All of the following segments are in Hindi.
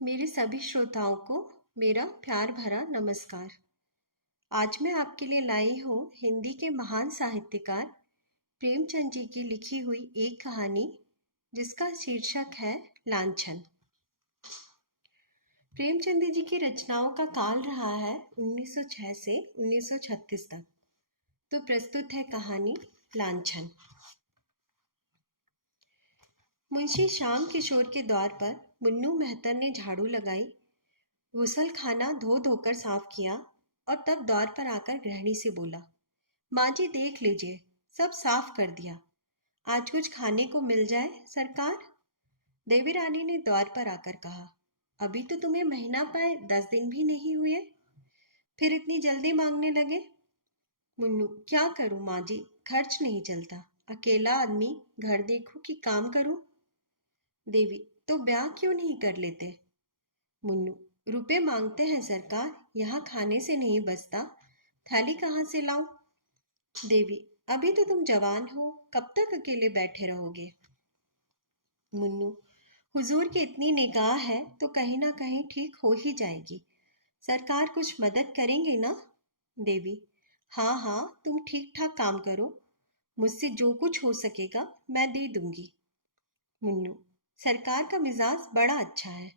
मेरे सभी श्रोताओं को मेरा प्यार भरा नमस्कार। आज मैं आपके लिए लाई हूँ हिंदी के महान साहित्यकार प्रेमचंद जी की लिखी हुई एक कहानी जिसका शीर्षक है लांछन। प्रेमचंद जी की रचनाओं का काल रहा है 1906 से 1936 तक। तो प्रस्तुत है कहानी लांछन। मुंशी श्याम किशोर के द्वार पर मुन्नू मेहतर ने झाड़ू लगाई, गुसल खाना धो धोकर साफ किया और तब द्वार पर आकर गृहिणी से बोला, माँ जी देख लीजिए, सब साफ कर दिया। आज कुछ खाने को मिल जाए सरकार। देवी रानी ने द्वार पर आकर कहा, अभी तो तुम्हें महीना पाए 10 दिन भी नहीं हुए, फिर इतनी जल्दी मांगने लगे। मुन्नू, क्या करूं माँ जी, खर्च नहीं चलता, अकेला आदमी, घर देखूं कि काम करूं। देवी, तो ब्याह क्यों नहीं कर लेते। मुन्नू, रुपए मांगते हैं सरकार, यहाँ खाने से नहीं बचता, थैली कहाँ से लाऊं। देवी, अभी तो तुम जवान हो, कब तक अकेले बैठे रहोगे। मुन्नू, हुजूर की इतनी निगाह है तो कहीं ना कहीं ठीक हो ही जाएगी, सरकार कुछ मदद करेंगे ना। देवी, हाँ हाँ, तुम ठीक ठाक काम करो, मुझसे जो कुछ हो सकेगा मैं दे दूंगी। मुन्नू, सरकार का मिजाज बड़ा अच्छा है,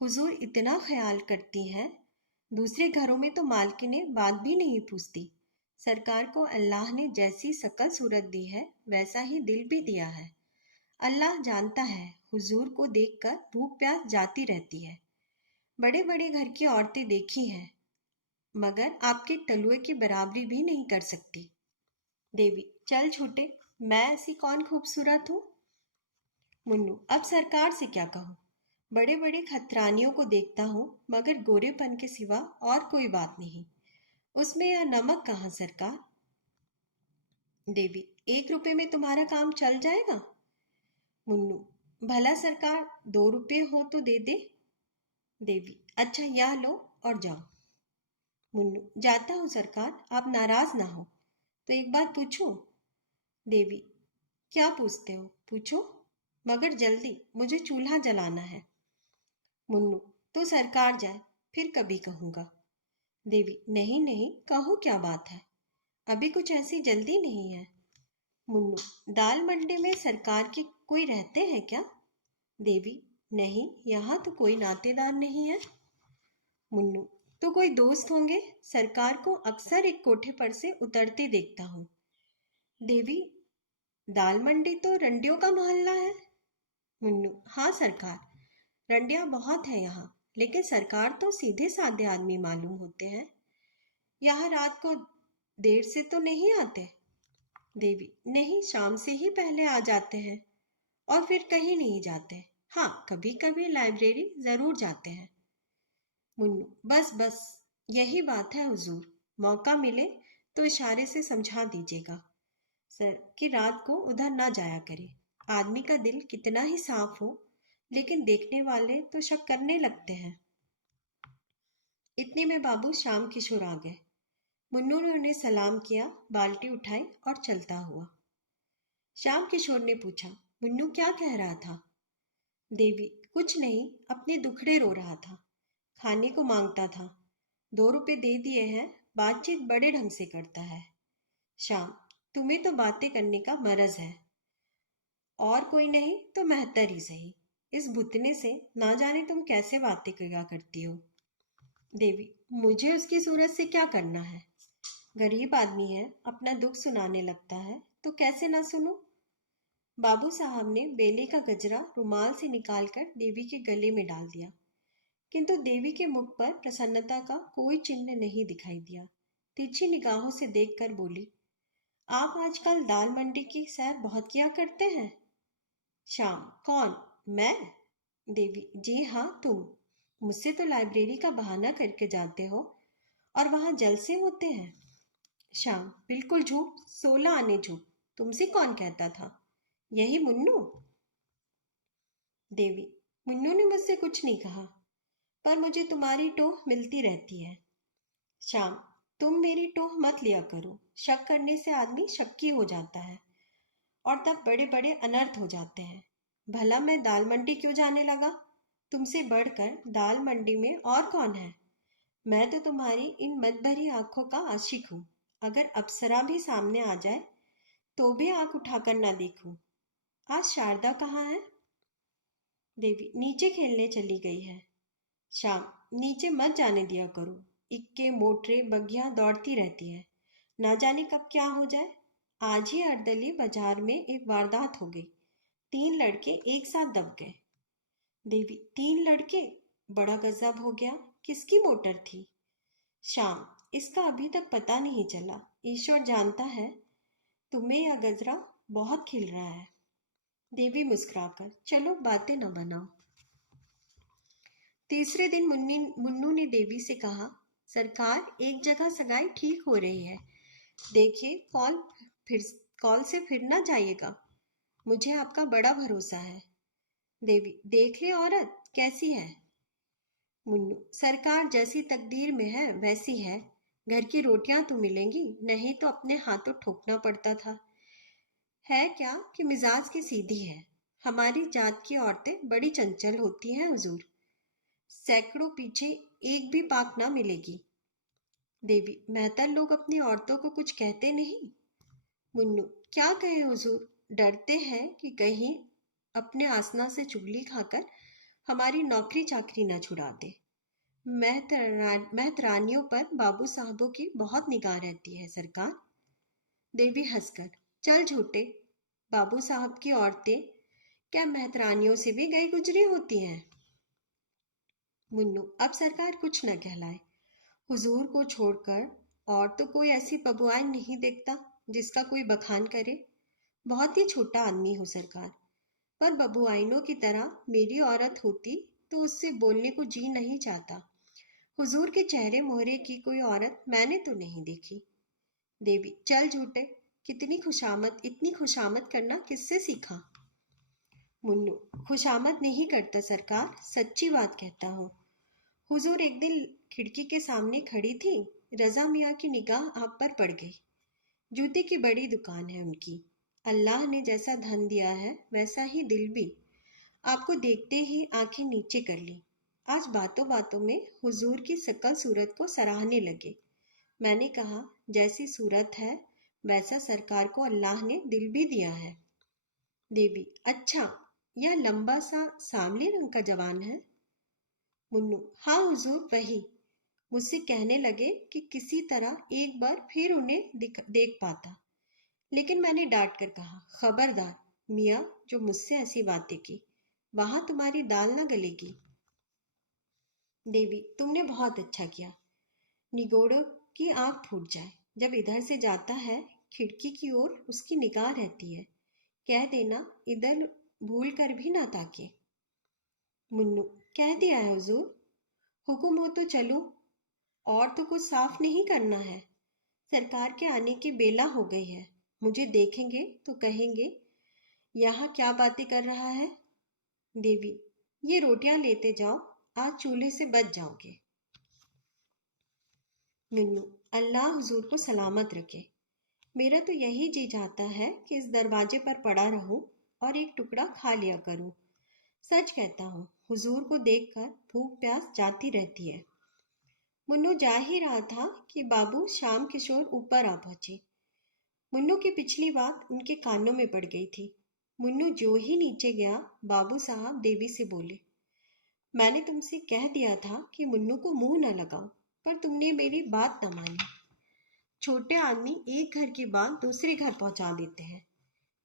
हुजूर इतना ख्याल करती हैं, दूसरे घरों में तो मालकिनें बात भी नहीं पूछती। सरकार को अल्लाह ने जैसी शकल सूरत दी है वैसा ही दिल भी दिया है। अल्लाह जानता है, हुजूर को देखकर भूख प्यास जाती रहती है। बड़े बड़े घर की औरतें देखी हैं, मगर आपके तलुए की बराबरी भी नहीं कर सकती। देवी, चल छूटे, मैं ऐसी कौन खूबसूरत हूँ। मुन्नू, अब सरकार से क्या कहूँ, बड़े बड़े खतरानियों को देखता हूँ मगर गोरेपन के सिवा और कोई बात नहीं, उसमें यह नमक कहाँ सरकार। देवी, 1 रुपए में तुम्हारा काम चल जाएगा। मुन्नू, भला सरकार 2 रुपये हो तो दे दे। देवी, अच्छा यह लो और जाओ। मुन्नू, जाता हूँ सरकार, आप नाराज ना हो तो एक बात पूछूं। देवी, क्या पूछते हो, पूछो, मगर जल्दी, मुझे चूल्हा जलाना है। मुन्नू, तो सरकार जाए, फिर कभी कहूँगा। देवी, नहीं नहीं, कहो क्या बात है, अभी कुछ ऐसी जल्दी नहीं है। मुन्नू, दाल मंडी में सरकार के कोई रहते हैं क्या। देवी, नहीं, यहाँ तो कोई नातेदार नहीं है। मुन्नू, तो कोई दोस्त होंगे, सरकार को अक्सर एक कोठे पर से उतरते देखता हूँ। देवी, दाल मंडी तो रंडियों का मोहल्ला है। मुन्नू, हाँ सरकार, रंडियां बहुत है यहाँ, लेकिन सरकार तो सीधे साधे आदमी मालूम होते हैं, यहाँ रात को देर से तो नहीं आते। देवी, नहीं, शाम से ही पहले आ जाते हैं और फिर कहीं नहीं जाते। हाँ, कभी कभी लाइब्रेरी जरूर जाते हैं। मुन्नू, बस बस, यही बात है हुजूर, मौका मिले तो इशारे से समझा दीजिएगा सर कि रात को उधर ना जाया करे। आदमी का दिल कितना ही साफ हो, लेकिन देखने वाले तो शक करने लगते हैं। इतने में बाबू श्याम किशोर आ गए। मुन्नू ने उन्हें सलाम किया, बाल्टी उठाई और चलता हुआ। श्याम किशोर ने पूछा, मुन्नू क्या कह रहा था। देवी, कुछ नहीं, अपने दुखड़े रो रहा था, खाने को मांगता था, 2 रुपए दे दिए हैं, बातचीत बड़े ढंग से करता है। श्याम, तुम्हें तो बातें करने का मरज है, और कोई नहीं तो मेहतर ही सही, इस भुतने से ना जाने तुम कैसे बातें किया करती हो। देवी, मुझे उसकी सूरत से क्या करना है, गरीब आदमी है, अपना दुख सुनाने लगता है तो कैसे ना सुनो। बाबू साहब ने बेले का गजरा रुमाल से निकालकर देवी के गले में डाल दिया, किंतु देवी के मुख पर प्रसन्नता का कोई चिन्ह नहीं दिखाई दिया। तिरछी निगाहों से देखकर बोली, आप आजकल दाल मंडी की सैर बहुत किया करते हैं। श्याम, कौन, मैं। देवी, जी हाँ तुम, मुझसे तो लाइब्रेरी का बहाना करके जाते हो और वहां जलसे होते हैं। श्याम, बिल्कुल झूठ, 16 आने झूठ, तुमसे कौन कहता था, यही मुन्नू। देवी, मुन्नू ने मुझसे कुछ नहीं कहा, पर मुझे तुम्हारी टोह मिलती रहती है। श्याम, तुम मेरी टोह मत लिया करो, शक करने से आदमी शक्की हो जाता है और तब बड़े बड़े अनर्थ हो जाते हैं। भला मैं दाल मंडी क्यों जाने लगा, तुमसे बढ़कर दाल मंडी में और कौन है? मैं तो तुम्हारी इन मद भरी आंखों का आशिक हूँ। अगर अप्सरा भी सामने आ जाए तो भी आंख उठाकर ना देखूं। आज शारदा कहाँ है? देवी नीचे खेलने चली गई है। श्याम नीचे मत जाने दिया करो। इक्के मोटरे बग्घियां दौड़ती रहती है। ना जाने कब क्या हो जाए। आज ही अर्दली बाजार में एक वारदात हो गई। 3 लड़के एक साथ दब गए। देवी 3 लड़के? बड़ा गजब हो गया। किसकी मोटर थी? श्याम इसका अभी तक पता नहीं चला। ईश्वर जानता है। तुम्हें यह गजरा बहुत खिल रहा है। देवी मुस्कुराकर चलो बातें न बनाओ। तीसरे दिन मुन्नू ने देवी से कहा, सरकार एक जगह सगाई ठीक हो रही है। देखिए फिर कॉल से फिर ना जाइएगा। मुझे आपका बड़ा भरोसा है। देवी देख ले औरत कैसी है। मुन्नू सरकार जैसी तकदीर में है वैसी है। घर की रोटियां तो मिलेंगी, नहीं तो अपने हाथों ठोकना पड़ता था। है क्या कि मिजाज की सीधी है। हमारी जात की औरतें बड़ी चंचल होती हैं हुजूर। सैकड़ों पीछे एक भी पाक ना मिलेगी। देवी मेहतर लोग अपनी औरतों को कुछ कहते नहीं। मुन्नू क्या कहे हुजूर, डरते हैं कि कहीं अपने आसना से चुगली खाकर हमारी नौकरी चाकरी न छुड़ा दे। मेहतरानियों पर बाबू साहबों की बहुत निगाह रहती है सरकार। देवी हंसकर चल झूठे। बाबू साहब की औरतें क्या मेहतरानियों से भी गई गुजरी होती हैं? मुन्नू अब सरकार कुछ न कहलाए। हुजूर को छोड़कर और तो कोई ऐसी बबुआन नहीं देखता जिसका कोई बखान करे। बहुत ही छोटा आदमी हूँ सरकार, पर बबुआइनों की तरह मेरी औरत होती तो उससे बोलने को जी नहीं चाहता। हुजूर के चेहरे मोहरे की कोई औरत मैंने तो नहीं देखी। देवी चल झूठे। इतनी खुशामद करना किससे सीखा? मुन्नू खुशामद नहीं करता सरकार, सच्ची बात कहता हूँ। हुजूर एक दिन खिड़की के सामने खड़ी थी। रजा मियाँ की निगाह आप पर पड़ गई। जूते की बड़ी दुकान है उनकी। अल्लाह ने जैसा धन दिया है वैसा ही दिल भी। आपको देखते ही आंखें नीचे कर ली। आज बातों बातों में हुजूर की सकल सूरत को सराहने लगे। मैंने कहा जैसी सूरत है वैसा सरकार को अल्लाह ने दिल भी दिया है। देवी अच्छा, यह लंबा सा सांवले रंग का जवान है? मुन्नू हाँ हुजूर वही। मुझसे कहने लगे कि किसी तरह एक बार फिर उन्हें देख पाता, लेकिन मैंने डांट कर कहा खबरदार मियाँ जो मुझसे ऐसी बातें की, वहां तुम्हारी दाल ना गलेगी। देवी तुमने बहुत अच्छा किया। निगोड़ो की आंख फूट जाए। जब इधर से जाता है खिड़की की ओर उसकी निगाह रहती है। कह देना इधर भूल कर भी ना ताके। मुन्नू कह दिया है हुजूर। हुक्म हो तो चलूं, और तो कुछ साफ नहीं करना है। सरकार के आने की बेला हो गई है। मुझे देखेंगे तो कहेंगे यहाँ क्या बातें कर रहा है। देवी ये रोटियां लेते जाओ, आज चूल्हे से बच जाओगे। मुन्नू अल्लाह हुजूर को सलामत रखे। मेरा तो यही जी चाहता है कि इस दरवाजे पर पड़ा रहूं और एक टुकड़ा खा लिया करूं। सच कहता हूँ हुजूर को देखकर भूख प्यास जाती रहती है। मुन्नू जा ही रहा था कि बाबू श्याम किशोर ऊपर आ पहुंचे। मुन्नू की पिछली बात उनके कानों में पड़ गई थी। मुन्नू जो ही नीचे गया बाबू साहब देवी से बोले, मैंने तुमसे कह दिया था कि मुन्नू को मुंह न लगाओ, पर तुमने मेरी बात न मानी। छोटे आदमी एक घर की बात दूसरे घर पहुंचा देते हैं।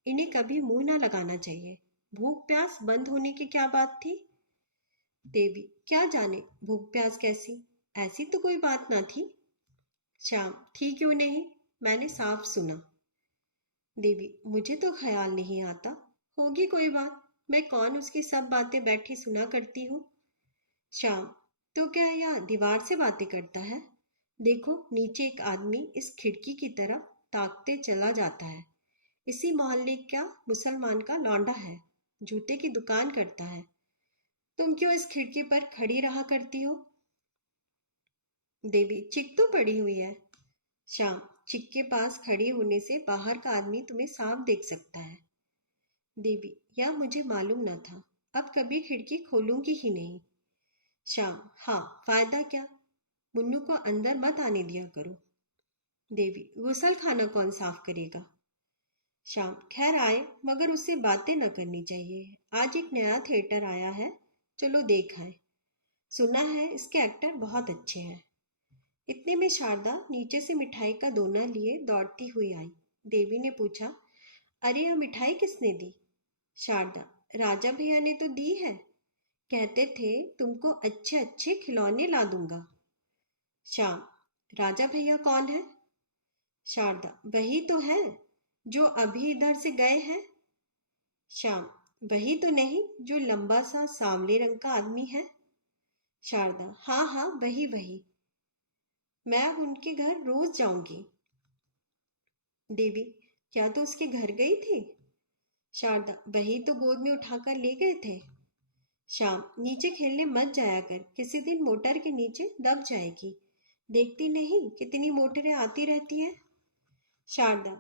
इन्हें कभी मुंह न लगाना चाहिए। भूख प्यास बंद होने की क्या बात थी? देवी क्या जाने भूख प्यास कैसी, ऐसी तो कोई बात ना थी। श्याम थी क्यों नहीं, मैंने साफ सुना। देवी मुझे तो ख्याल नहीं आता। होगी कोई बात, मैं कौन उसकी सब बातें बैठी सुना करती हूँ। श्याम तो क्या यह दीवार से बातें करता है? देखो नीचे एक आदमी इस खिड़की की तरफ ताकते चला जाता है। इसी मोहल्ले का मुसलमान का लौंडा है, जूते की दुकान करता है। तुम क्यों इस खिड़की पर खड़ी रहा करती हो? देवी चिक तो पड़ी हुई है। श्याम चिक के पास खड़े होने से बाहर का आदमी तुम्हें साफ देख सकता है। देवी यह मुझे मालूम न था। अब कभी खिड़की खोलूंगी ही नहीं। श्याम, हाँ, फायदा क्या? मुन्नू को अंदर मत आने दिया करो। देवी, गुसल खाना कौन साफ करेगा? श्याम, खैर आए, मगर उससे बातें न करनी चाहिए। आज एक नया थिएटर आया है, चलो देख आए। सुना है इसके एक्टर बहुत अच्छे हैं। इतने में शारदा नीचे से मिठाई का दोना लिए दौड़ती हुई आई। देवी ने पूछा, अरे यह मिठाई किसने दी? शारदा, राजा भैया ने तो दी है। कहते थे तुमको अच्छे अच्छे खिलौने ला दूंगा। श्याम, राजा भैया कौन है? शारदा, वही तो है जो अभी इधर से गए हैं। श्याम, वही तो नहीं जो लंबा सा सांवले रंग का आदमी है? शारदा, हाँ हाँ, वही वही। मैं अब उनके घर रोज जाऊंगी। देवी, क्या तो उसके घर गई थी? शारदा, वही तो गोद में उठाकर ले गए थे। श्याम, नीचे खेलने मत जाया कर, किसी दिन मोटर के नीचे दब जाएगी। देखती नहीं कितनी मोटरें आती रहती हैं। शारदा,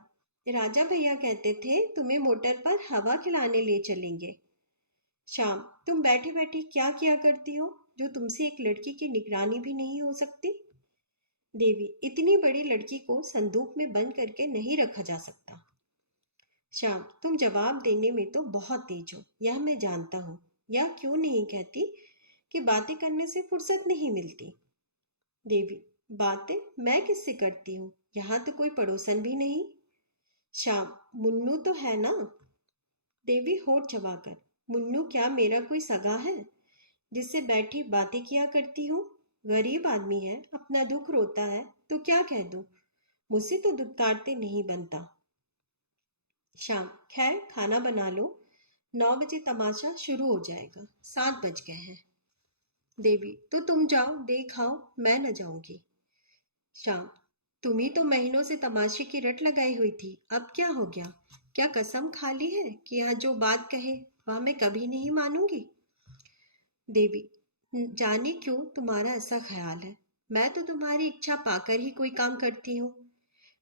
राजा भैया कहते थे तुम्हें मोटर पर हवा खिलाने ले चलेंगे। श्याम, तुम बैठे बैठे क्या किया करती हो जो तुमसे एक लड़की की निगरानी भी नहीं हो सकती? देवी, इतनी बड़ी लड़की को संदूक में बंद करके नहीं रखा जा सकता। श्याम, तुम जवाब देने में तो बहुत तेज हो, यह मैं जानता हूँ। यह क्यों नहीं कहती कि बातें करने से फुर्सत नहीं मिलती? देवी, बातें मैं किससे करती हूँ? यहाँ तो कोई पड़ोसन भी नहीं। श्याम, मुन्नू तो है ना? देवी होठ चबाकर, मुन्नू क्या मेरा कोई सगा है जिससे बैठी बातें किया करती हूँ? गरीब आदमी है, अपना दुख रोता है तो क्या कह दूं? मुझसे तो दुत्कारते नहीं बनता। शाम, खैर खाना बना लो, 9 बजे तमाशा शुरू हो जाएगा, 7 बज गए हैं। देवी, तो तुम जाओ देख आओ, मैं न जाऊंगी। शाम, तुम ही तो महीनों से तमाशे की रट लगाई हुई थी, अब क्या हो गया? क्या कसम खा ली है कि यह जो बात कहे वह मैं कभी नहीं मानूंगी? देवी, जाने क्यों तुम्हारा ऐसा ख्याल है, मैं तो तुम्हारी इच्छा पाकर ही कोई काम करती हूँ।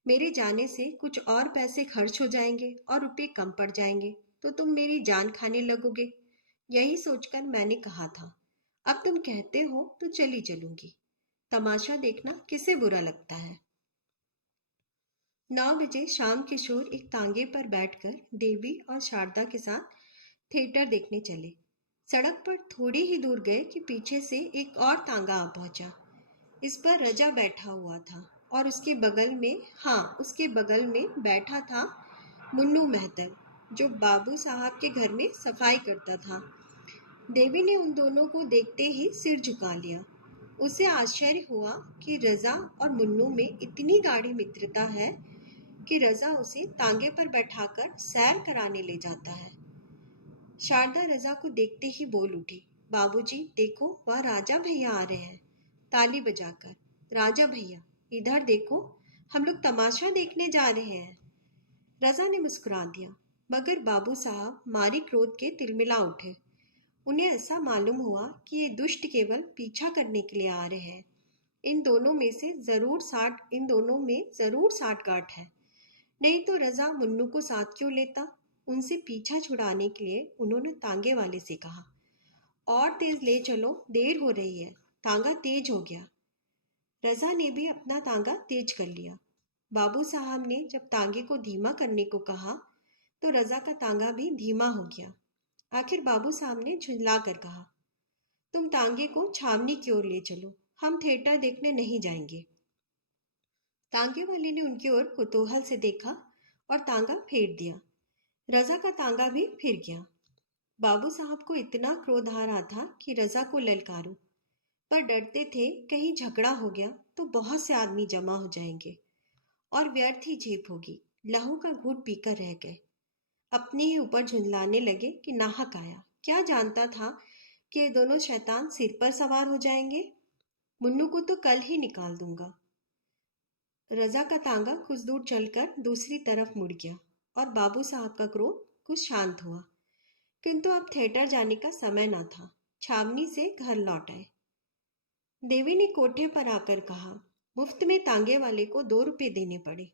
मेरे जाने से कुछ और पैसे खर्च हो जाएंगे और रुपए कम पड़ जाएंगे तो तुम मेरी जान खाने लगोगे। यही सोचकर मैंने कहा था। अब तुम कहते हो तो चली चलूंगी। तमाशा देखना किसे बुरा लगता है? 9 बजे शाम किशोर एक तांगे पर बैठकर देवी और शारदा के साथ थिएटर देखने चले। सड़क पर थोड़ी ही दूर गए कि पीछे से एक और तांगा आ पहुंचा। इस पर रजा बैठा हुआ था और उसके बगल में, हाँ, उसके बगल में बैठा था मुन्नू मेहतर, जो बाबू साहब के घर में सफाई करता था। देवी ने उन दोनों को देखते ही सिर झुका लिया। उसे आश्चर्य हुआ कि रजा और मुन्नू में इतनी गाढ़ी मित्रता है कि रजा उसे तांगे पर बैठाकर सैर कराने ले जाता है। शारदा रजा को देखते ही बोल उठी, बाबूजी देखो, वह राजा भैया आ रहे हैं, ताली बजाकर। राजा भैया, इधर देखो, हम लोग तमाशा देखने जा रहे हैं। रजा ने मुस्कुरा दिया, मगर बाबू साहब मारी क्रोध के तिलमिला उठे। उन्हें ऐसा मालूम हुआ कि ये दुष्ट केवल पीछा करने के लिए आ रहे हैं। इन दोनों में जरूर साठ गांठ है। नहीं तो रजा मुन्नू को साथ क्यों लेता? उनसे पीछा छुड़ाने के लिए उन्होंने तांगे वाले से कहा, और तेज ले चलो, देर हो रही है। तांगा तेज हो गया। रजा ने भी अपना तांगा तेज कर लिया। बाबू साहब ने जब तांगे को धीमा करने को कहा तो रजा का तांगा भी धीमा हो गया। आखिर बाबू साहब ने झुंझला कर कहा, तुम तांगे को छावनी की ओर ले चलो, हम थिएटर देखने नहीं जाएंगे। तांगे वाले ने उनकी ओर कुतूहल से देखा और तांगा फेर दिया। रजा का तांगा भी फिर गया। बाबू साहब को इतना क्रोध आ रहा था कि रजा को ललकारूं, पर डरते थे कहीं झगड़ा हो गया तो बहुत से आदमी जमा हो जाएंगे और व्यर्थ ही झेप होगी। लहू का घूंट पीकर रह गए। अपने ही ऊपर झुंझलाने लगे कि नाहक आया, क्या जानता था कि ये दोनों शैतान सिर पर सवार हो जाएंगे। मुन्नू को तो कल ही निकाल दूंगा। रजा का तांगा कुछ दूर चलकर दूसरी तरफ मुड़ गया और बाबू साहब का क्रोध कुछ शांत हुआ। किंतु अब थिएटर जाने का समय न था। छावनी से घर लौट आए। देवी ने कोठे पर आकर कहा, मुफ्त में तांगे वाले को 2 रुपए देने पड़े।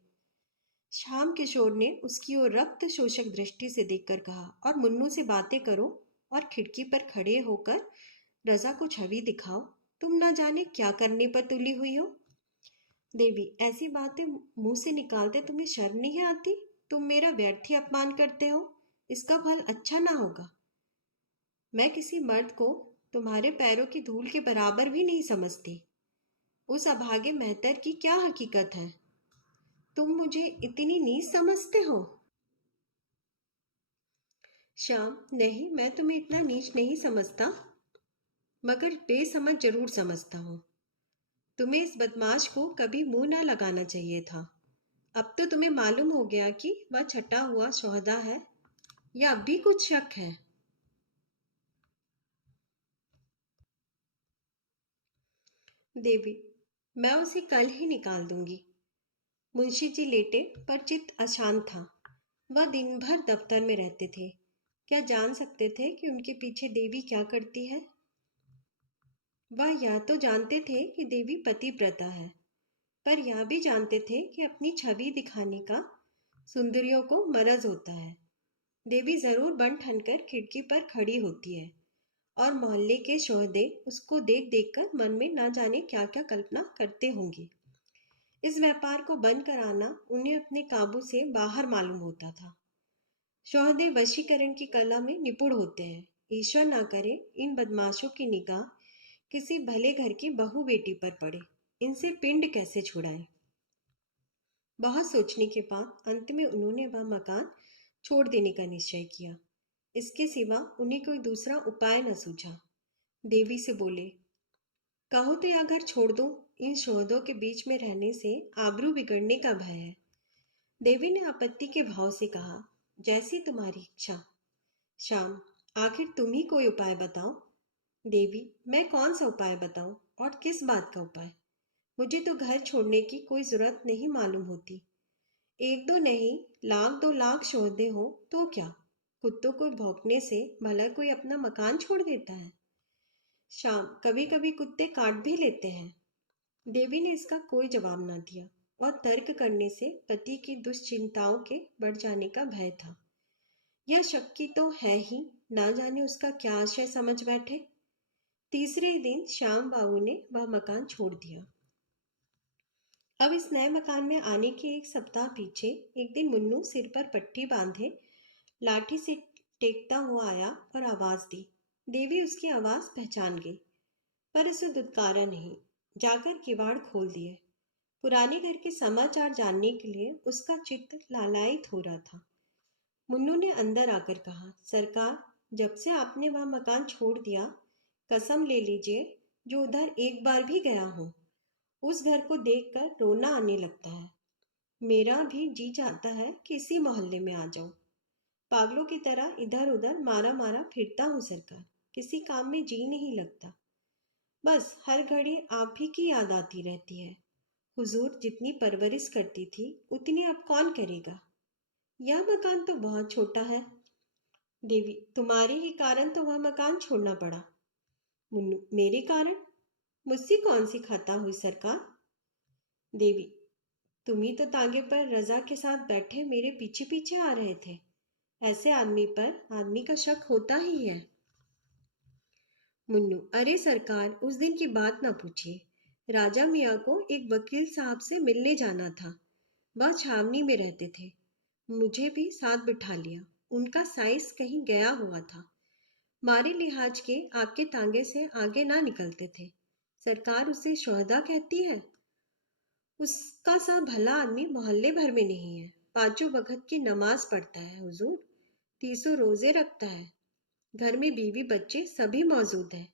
श्याम किशोर ने उसकी ओर रक्त शोषक दृष्टि से देखकर कहा, और मुन्नू से बातें करो और खिड़की पर खड़े होकर रजा को छवि दिखाओ। तुम ना जाने क्या करने पर तुली हुई हो। देवी, ऐसी बातें मुंह से निकालते तुम्हें शर्म नहीं आती? तुम मेरा व्यर्थ ही अपमान करते हो। इसका फल अच्छा ना होगा। मैं किसी मर्द को तुम्हारे पैरों की धूल के बराबर भी नहीं समझती। उस अभागे मेहतर की क्या हकीकत है? तुम मुझे इतनी नीच समझते हो? श्याम, नहीं, मैं तुम्हें इतना नीच नहीं समझता, मगर बेसमझ जरूर समझता हूँ। तुम्हें इस बदमाश को कभी मुंह ना लगाना चाहिए था। अब तो तुम्हें मालूम हो गया कि वह छटा हुआ शोहदा है, या अब भी कुछ शक है? देवी, मैं उसे कल ही निकाल दूंगी। मुंशी जी लेटे पर चित्त अशांत था। वह दिन भर दफ्तर में रहते थे। क्या जान सकते थे कि उनके पीछे देवी क्या करती है? वह यह तो जानते थे कि देवी पतिव्रता है, पर यह भी जानते थे कि अपनी छवि दिखाने का सुंदरियों को मरज होता है। देवी जरूर बन ठनकर खिड़की पर खड़ी होती है, और मोहल्ले के शोहदे उसको देख देख कर मन में ना जाने क्या क्या कल्पना करते होंगे। इस व्यापार को बंद कराना उन्हें अपने काबू से बाहर मालूम होता था। शोहदे वशीकरण की कला में निपुण होते हैं। ईश्वर ना करे इन बदमाशों की निगाह किसी भले घर की बहू बेटी पर पड़े। इनसे पिंड कैसे छुड़ाएं? बहुत सोचने के बाद अंत में उन्होंने वह मकान छोड़ देने का निश्चय किया। इसके सिवा उन्हें कोई दूसरा उपाय न सूझा। देवी से बोले, कहो तो यह घर छोड़ दो। इन शोहदों के बीच में रहने से आबरू बिगड़ने का भय है। देवी ने आपत्ति के भाव से कहा, जैसी तुम्हारी इच्छा। श्याम, आखिर तुम ही कोई उपाय बताओ। देवी, मैं कौन सा उपाय बताऊं, और किस बात का उपाय? मुझे तो घर छोड़ने की कोई जरूरत नहीं मालूम होती। एक दो नहीं, लाख दो लाख शोहदे हो तो क्या? कुत्तों को भौंकने से भला कोई अपना मकान छोड़ देता है? शाम, कभी कभी कुत्ते काट भी लेते हैं। देवी ने इसका कोई जवाब ना दिया, और तर्क करने से पति की दुश्चिंताओं के बढ़ जाने का भय था। यह शक्की तो है ही, ना जाने उसका क्या आशय समझ बैठे। तीसरे ही दिन श्याम बाबू ने वह मकान छोड़ दिया। अब इस नए मकान में आने के एक सप्ताह पीछे एक दिन मुन्नू सिर पर पट्टी बांधे लाठी से टेकता हुआ आया और आवाज दी। देवी उसकी आवाज पहचान गई, पर उसे दुत्कारा नहीं। जाकर किवाड़ खोल दिए। पुराने घर के समाचार जानने के लिए उसका चित्त लालायित हो रहा था। मुन्नू ने अंदर आकर कहा, सरकार, जब से आपने वह मकान छोड़ दिया, कसम ले लीजिए जो उधर एक बार भी गया हूं, उस घर को देखकर रोना आने लगता है। मेरा भी जी चाहता है कि इसी मोहल्ले में आ जाऊं। पागलों की तरह इधर उधर मारा मारा फिरता हूँ सरकार, किसी काम में जी नहीं लगता। बस हर घड़ी आप ही की याद आती रहती है। हुजूर जितनी परवरिश करती थी उतनी अब कौन करेगा। यह मकान तो बहुत छोटा है। देवी, तुम्हारे ही कारण तो वह मकान छोड़ना पड़ा। मुन्नू, मेरे कारण? मुझसे कौन सी खता हुई सरकार? देवी, तुम ही तो तांगे पर रजा के साथ बैठे मेरे पीछे पीछे आ रहे थे। ऐसे आदमी पर आदमी का शक होता ही है। मुन्नू, अरे सरकार, उस दिन की बात ना पूछिए। राजा मियाँ को एक वकील साहब से मिलने जाना था। वह छावनी में रहते थे। मुझे भी साथ बिठा लिया। उनका साइस कहीं गया हुआ था। मारे लिहाज के आपके तांगे से आगे ना निकलते थे। सरकार उसे शोहदा कहती है। उसका सा भला आदमी मोहल्ले भर में नहीं है। पांचों वक्त की नमाज पढ़ता है हुजूर, 30 रोजे रखता है। घर में बीवी बच्चे सभी मौजूद हैं।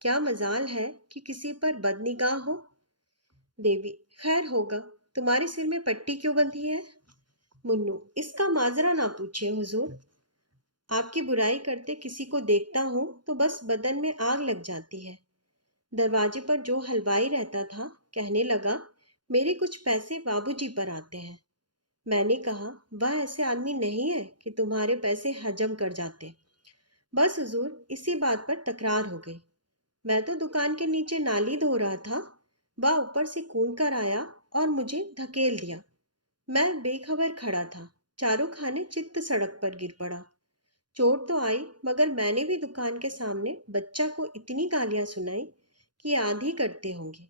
क्या मजाल है कि किसी पर बदनिगाह हो। देवी, खैर होगा। तुम्हारे सिर में पट्टी क्यों बंधी है? मुन्नू, इसका माजरा ना पूछिए हुजूर। आपकी बुराई करते किसी को देखता हूँ तो बस बदन में आग लग जाती है। दरवाजे पर जो हलवाई रहता था कहने लगा, मेरे कुछ पैसे बाबूजी पर आते हैं। मैंने कहा, वह ऐसे आदमी नहीं है कि तुम्हारे पैसे हजम कर जाते। बस हुजूर, इसी बात पर तकरार हो गई। मैं तो दुकान के नीचे नाली धो रहा था, वह ऊपर से कूद कर आया और मुझे धकेल दिया। मैं बेखबर खड़ा था। चारों खाने चित्त सड़क पर गिर पड़ा। चोट तो आई, मगर मैंने भी दुकान के सामने बच्चा को इतनी गालियां सुनाई कि आधी करते होंगे।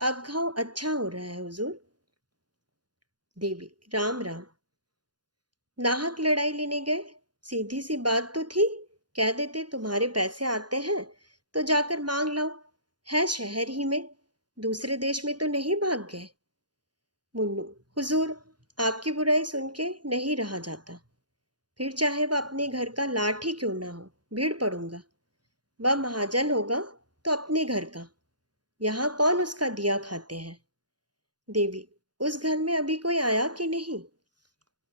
अब घाव अच्छा हो रहा है हुजूर। देवी, राम राम। नाहक लड़ाई लेने गए? सीधी सी बात तो थी, कह देते तुम्हारे पैसे आते हैं तो जाकर मांग लाओ। है शहर ही में, दूसरे देश में तो नहीं भाग गए। मुन्नू, हुजूर, आपकी बुराई सुन के नहीं रहा जाता। फिर चाहे वह अपने घर का लाठ ही क्यों ना हो, भीड़ पड़ूंगा। वह महाजन होगा तो अपने घर का, यहाँ कौन उसका दिया खाते हैं। देवी, उस घर में अभी कोई आया कि नहीं?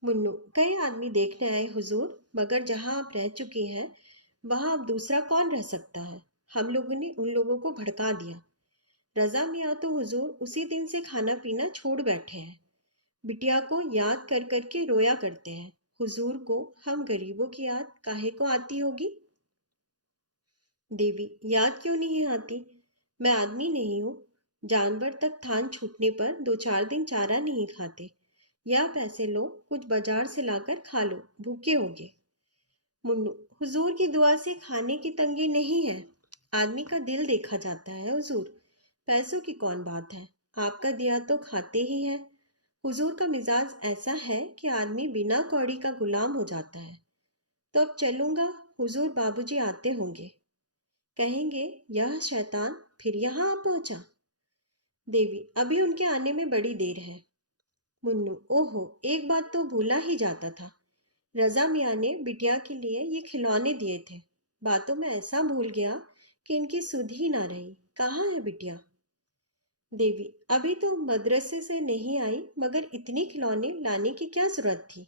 मुन्नू, कई आदमी देखने आए हुजूर, मगर जहां आप रह चुकी हैं वहां अब दूसरा कौन रह सकता है। हम लोगों ने उन लोगों को भड़का दिया। रजा मियाँ तो हुजूर उसी दिन से खाना पीना छोड़ बैठे हैं। बिटिया को याद कर करके रोया करते हैं। हुजूर को हम गरीबों की याद काहे को आती होगी? देवी, याद क्यों नहीं आती? मैं आदमी नहीं हूँ? जानवर तक थान छूटने पर 2-4 दिन चारा नहीं खाते। या पैसे लो, कुछ बाजार से लाकर खा लो, भूखे होगे। मुन्नू, हुजूर की दुआ से खाने की तंगी नहीं है। आदमी का दिल देखा जाता है हुजूर, पैसों की कौन बात है। आपका दिया तो खाते ही है। हुजूर का मिजाज ऐसा है कि आदमी बिना कौड़ी का गुलाम हो जाता है। तो अब चलूंगा, हुजूर बाबूजी आते होंगे, कहेंगे यह शैतान फिर यहाँ आ पहुंचा। देवी, अभी उनके आने में बड़ी देर है। मुन्नू, ओहो, एक बात तो भूला ही जाता था। रजा मियाँ ने बिटिया के लिए ये खिलौने दिए थे। बातों में ऐसा भूल गया कि इनकी सुध ही ना रही। कहाँ है बिटिया? देवी, अभी तो मदरसे से नहीं आई, मगर इतने खिलौने लाने की क्या जरूरत थी?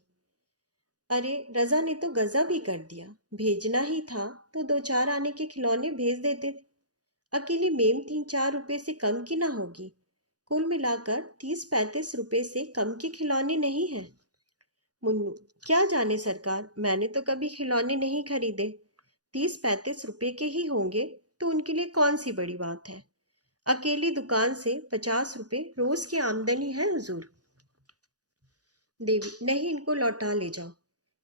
अरे, रजा ने तो गजा भी कर दिया। भेजना ही था तो 2-4 आने के खिलौने भेज देते। अकेली मेम 3-4 रुपए से कम की ना होगी। कुल मिलाकर 30-35 रुपए से कम के खिलौने नहीं हैं। मुन्नू, क्या जाने सरकार, मैंने तो कभी खिलौने नहीं खरीदे। 30-35 रुपए के ही होंगे तो उनके लिए कौन सी बड़ी बात है। अकेली दुकान से 50 रुपए रोज की आमदनी है हुजूर। देवी, नहीं, इनको लौटा ले जाओ।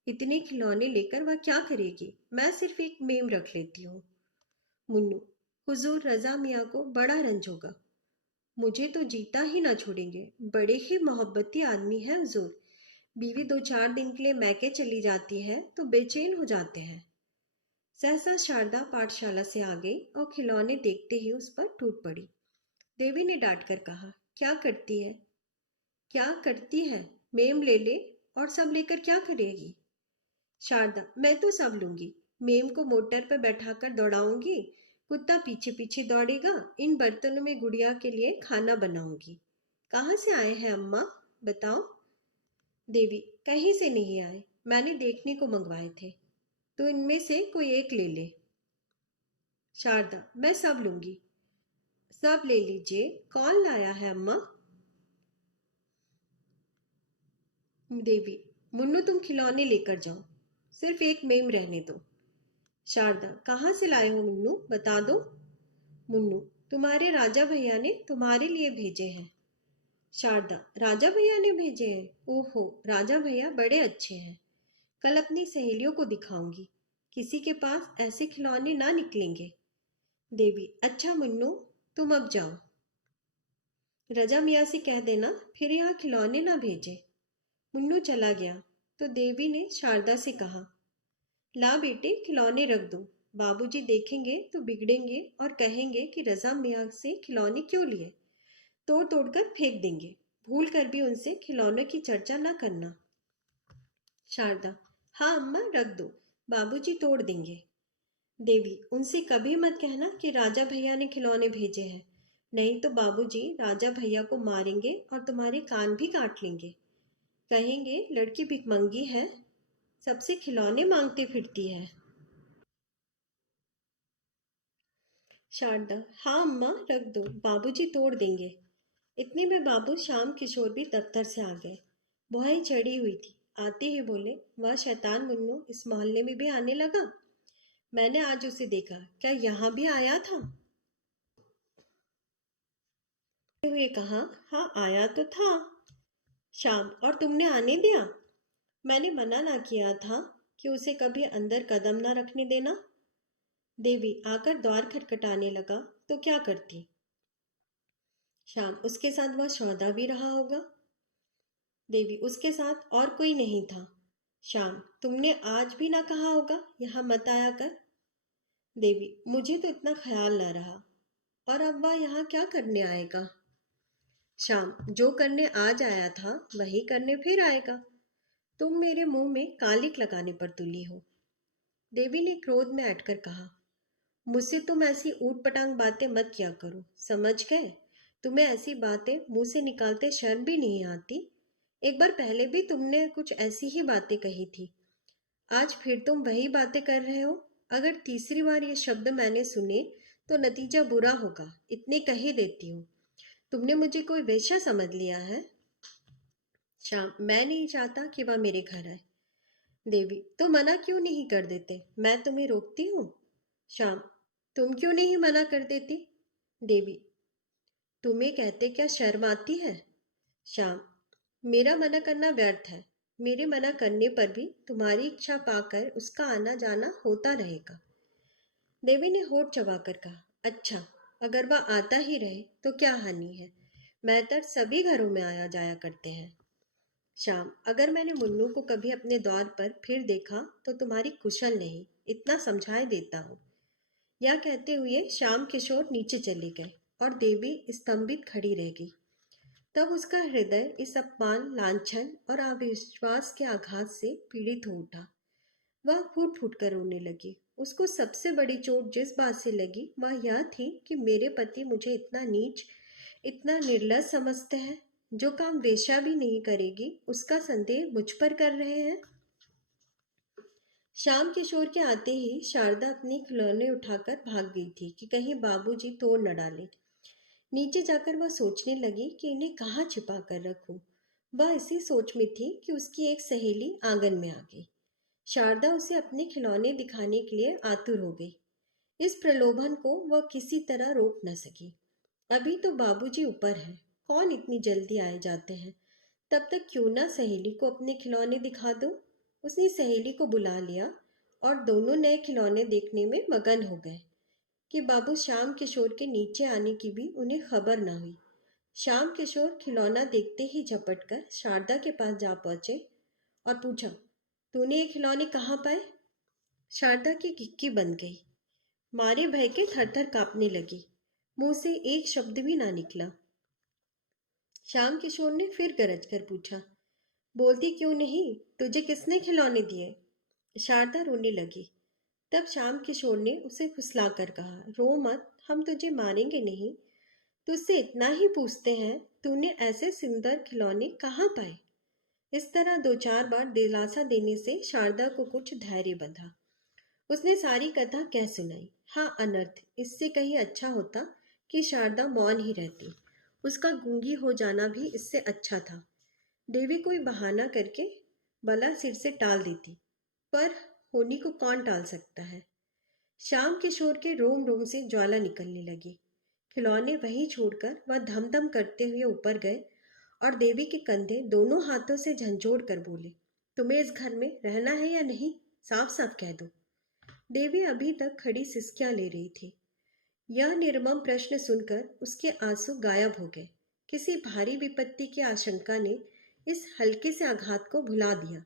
इतने खिलौने लेकर वह क्या करेगी? मैं सिर्फ एक मेम रख लेती हूँ। मुन्नू, हुजूर, रजा मियाँ को बड़ा रंज होगा। मुझे तो जीता ही ना छोड़ेंगे। बड़े ही मोहब्बती आदमी है हुजूर। बीवी 2-4 दिन के लिए मैके चली जाती है तो बेचैन हो जाते हैं। सहसा शारदा पाठशाला से आ गई और खिलौने देखते ही उस पर टूट पड़ी। देवी ने डांट कर कहा, क्या करती है? क्या करती है? मेम ले ले, और सब लेकर क्या करेगी? शारदा, मैं तो सब लूंगी। मेम को मोटर पर बैठाकर दौड़ाऊंगी, कुत्ता पीछे पीछे दौड़ेगा, इन बर्तनों में गुड़िया के लिए खाना बनाऊंगी। कहाँ से आए हैं अम्मा, बताओ? देवी, कहीं से नहीं आए, मैंने देखने को मंगवाए थे, तो इनमें से कोई एक ले ले। शारदा, मैं सब लूंगी। सब ले लीजिए, कौन लाया है अम्मा? देवी, मुन्नू, तुम खिलौने लेकर जाओ, सिर्फ एक मेम रहने दो। शारदा, कहाँ से लाए हो मुन्नू, बता दो। मुन्नू, तुम्हारे राजा भैया ने तुम्हारे लिए भेजे हैं। शारदा, राजा भैया ने भेजे हैं? ओहो, राजा भैया बड़े अच्छे हैं। कल अपनी सहेलियों को दिखाऊंगी, किसी के पास ऐसे खिलौने ना निकलेंगे। देवी, अच्छा मुन्नू, तुम अब जाओ। रजा मियाँ से कह देना फिर यहाँ खिलौने ना भेजे। मुन्नू चला गया तो देवी ने शारदा से कहा, ला बेटे, खिलौने रख दो। बाबूजी देखेंगे तो बिगड़ेंगे और कहेंगे कि रजा मियाँ से खिलौने क्यों लिए। तोड़ तोड़ कर फेंक देंगे। भूल कर भी उनसे खिलौनों की चर्चा ना करना। शारदा, हाँ अम्मा, रख दो, बाबूजी तोड़ देंगे। देवी, उनसे कभी मत कहना कि राजा भैया ने खिलौने भेजे हैं, नहीं तो बाबूजी राजा भैया को मारेंगे और तुम्हारे कान भी काट लेंगे। कहेंगे लड़की भिखमंगी है, सबसे खिलौने मांगते फिरती है। शारदा, हाँ अम्मा, रख दो, बाबूजी तोड़ देंगे। इतने में बाबू श्याम किशोर भी दफ्तर से आ गए। बुआई चढ़ी हुई थी। आते ही बोले, वह शैतान मुन्नू इस मोहल्ले में भी आने लगा। मैंने आज उसे देखा, क्या यहाँ भी आया था? हुए कहा, हाँ आया तो था। श्याम, और तुमने आने दिया? मैंने मना ना किया था कि उसे कभी अंदर कदम ना रखने देना। देवी आकर द्वार खटखटाने लगा तो क्या करती? श्याम उसके साथ वह सौदा भी रहा होगा। देवी उसके साथ और कोई नहीं था। श्याम तुमने आज भी ना कहा होगा यहाँ मत आया कर। देवी मुझे तो इतना ख्याल ना रहा। और अब वह यहाँ क्या करने आएगा? श्याम जो करने आज आया था वही करने फिर आएगा। तुम मेरे मुंह में कालिक लगाने पर तुली हो। देवी ने क्रोध में अटकर कहा, मुझसे तुम ऐसी ऊट पटांग बातें मत किया करो, समझ गए? तुम्हें ऐसी बातें मुंह से निकालते शर्म भी नहीं आती? एक बार पहले भी तुमने कुछ ऐसी ही बातें कही थी। आज फिर तुम वही बातें कर रहे हो। अगर तीसरी बार ये शब्द मैंने सुने तो नतीजा बुरा होगा, इतने कह ही देती हूँ। तुमने मुझे कोई वेश्या समझ लिया है? श्याम मैं नहीं चाहता कि वह मेरे घर आए। देवी तो मना क्यों नहीं कर देते? मैं तुम्हें रोकती हूँ? श्याम तुम क्यों नहीं मना कर देती? देवी तुम्हें कहते क्या शर्म आती है? श्याम मेरा मना करना व्यर्थ है। मेरे मना करने पर भी तुम्हारी इच्छा पाकर उसका आना जाना होता रहेगा। देवी ने होठ चबाकर कहा, अच्छा अगर वह आता ही रहे तो क्या हानि है? मेहतर सभी घरों में आया जाया करते हैं। श्याम अगर मैंने मुन्नू को कभी अपने द्वार पर फिर देखा तो तुम्हारी कुशल नहीं, इतना समझाए देता हूँ। यह कहते हुए श्याम किशोर नीचे चले गए और देवी स्तंभित खड़ी रह गई। तब उसका हृदय इस अपमान, लांछन और अविश्वास के आघात से पीड़ित हो उठा। वह फूट फूट कर रोने लगी। उसको सबसे बड़ी चोट जिस बात से लगी वह यह थी कि मेरे पति मुझे इतना नीच, इतना निर्लज समझते हैं। जो काम वेश्या भी नहीं करेगी उसका संदेह मुझ पर कर रहे हैं। शाम किशोर के आते ही शारदा अपनी खिलौने उठाकर भाग गई थी कि कहीं बाबूजी तोड़ न डाले। नीचे जाकर वह सोचने लगी कि इन्हें कहाँ छिपा कर रखूं। वह इसी सोच में थी कि उसकी एक सहेली आंगन में आ गई। शारदा उसे अपने खिलौने दिखाने के लिए आतुर हो गई। इस प्रलोभन को वह किसी तरह रोक न सकी। अभी तो बाबूजी ऊपर है, कौन इतनी जल्दी आए जाते हैं। तब तक क्यों ना सहेली को अपने खिलौने दिखा दो। उसने सहेली को बुला लिया और दोनों नए खिलौने देखने में मगन हो गए कि बाबू श्याम किशोर के नीचे आने की भी उन्हें खबर न हुई। श्याम किशोर खिलौना देखते ही झपट कर शारदा के पास जा पहुंचे और पूछा, तूने ये खिलौने कहाँ पाए? शारदा की किक्की बंद गई। मारे भय के थर थर कांपने लगी। मुंह से एक शब्द भी ना निकला। श्याम किशोर ने फिर गरज कर पूछा, बोलती क्यों नहीं? तुझे किसने खिलौने दिए? शारदा रोने लगी। तब श्याम किशोर ने उसे फुसलाकर कहा, रो मत, हम तुझे मारेंगे नहीं। तुझसे इतना ही पूछते हैं, तूने ऐसे सुंदर खिलौने कहाँ पाए? इस तरह दो चार बार दिलासा देने से शारदा को कुछ धैर्य बंधा। उसने सारी कथा कह सुनाई। हाँ अनर्थ, इससे कहीं अच्छा होता कि शारदा मौन ही रहती। उसका गूंगी हो जाना भी इससे अच्छा था। देवी कोई बहाना करके बला सिर से टाल देती, पर होनी को कौन टाल सकता है। श्याम किशोर के रोम रोम से ज्वाला निकलने लगी। खिलौने वहीं छोड़कर वह धम धम करते हुए ऊपर गए और देवी के कंधे दोनों हाथों से झंझोड़ कर बोले, तुम्हें इस घर में रहना है या नहीं? साफ साफ कह दो। देवी अभी तक खड़ी सिसकियां ले रही थी। यह निर्मम प्रश्न सुनकर उसके आंसू गायब हो गए। किसी भारी विपत्ति की आशंका ने इस हल्के से आघात को भुला दिया।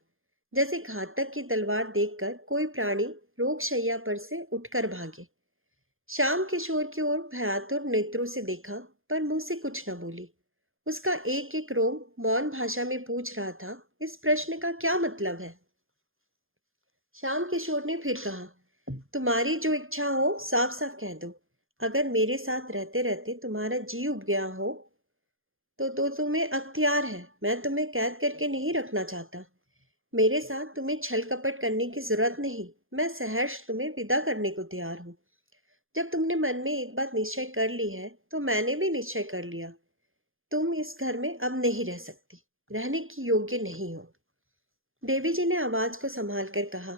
जैसे घातक की तलवार देखकर कोई प्राणी रोगशैया पर से उठकर भागे। श्याम किशोर की ओर भयातुर नेत्रों से देखा, पर मुंह से कुछ न बोली। उसका एक एक रोम मौन भाषा में पूछ रहा था, इस प्रश्न का क्या मतलब है? श्याम किशोर ने फिर कहा, तुम्हारी जो इच्छा हो साफ साफ कह दो। अगर मेरे साथ रहते रहते तुम्हारा जी उब गया हो तो तुम्हें अख्तियार है। मैं तुम्हें कैद करके नहीं रखना चाहता। मेरे साथ तुम्हें छल कपट करने की जरूरत नहीं। मैं सहर्ष तुम्हें विदा करने को तैयार हूँ। जब तुमने मन में एक बात निश्चय कर ली है तो मैंने भी निश्चय कर लिया। तुम इस घर में अब नहीं रह सकती, रहने की योग्य नहीं हो। देवी जी ने आवाज को संभाल कर कहा,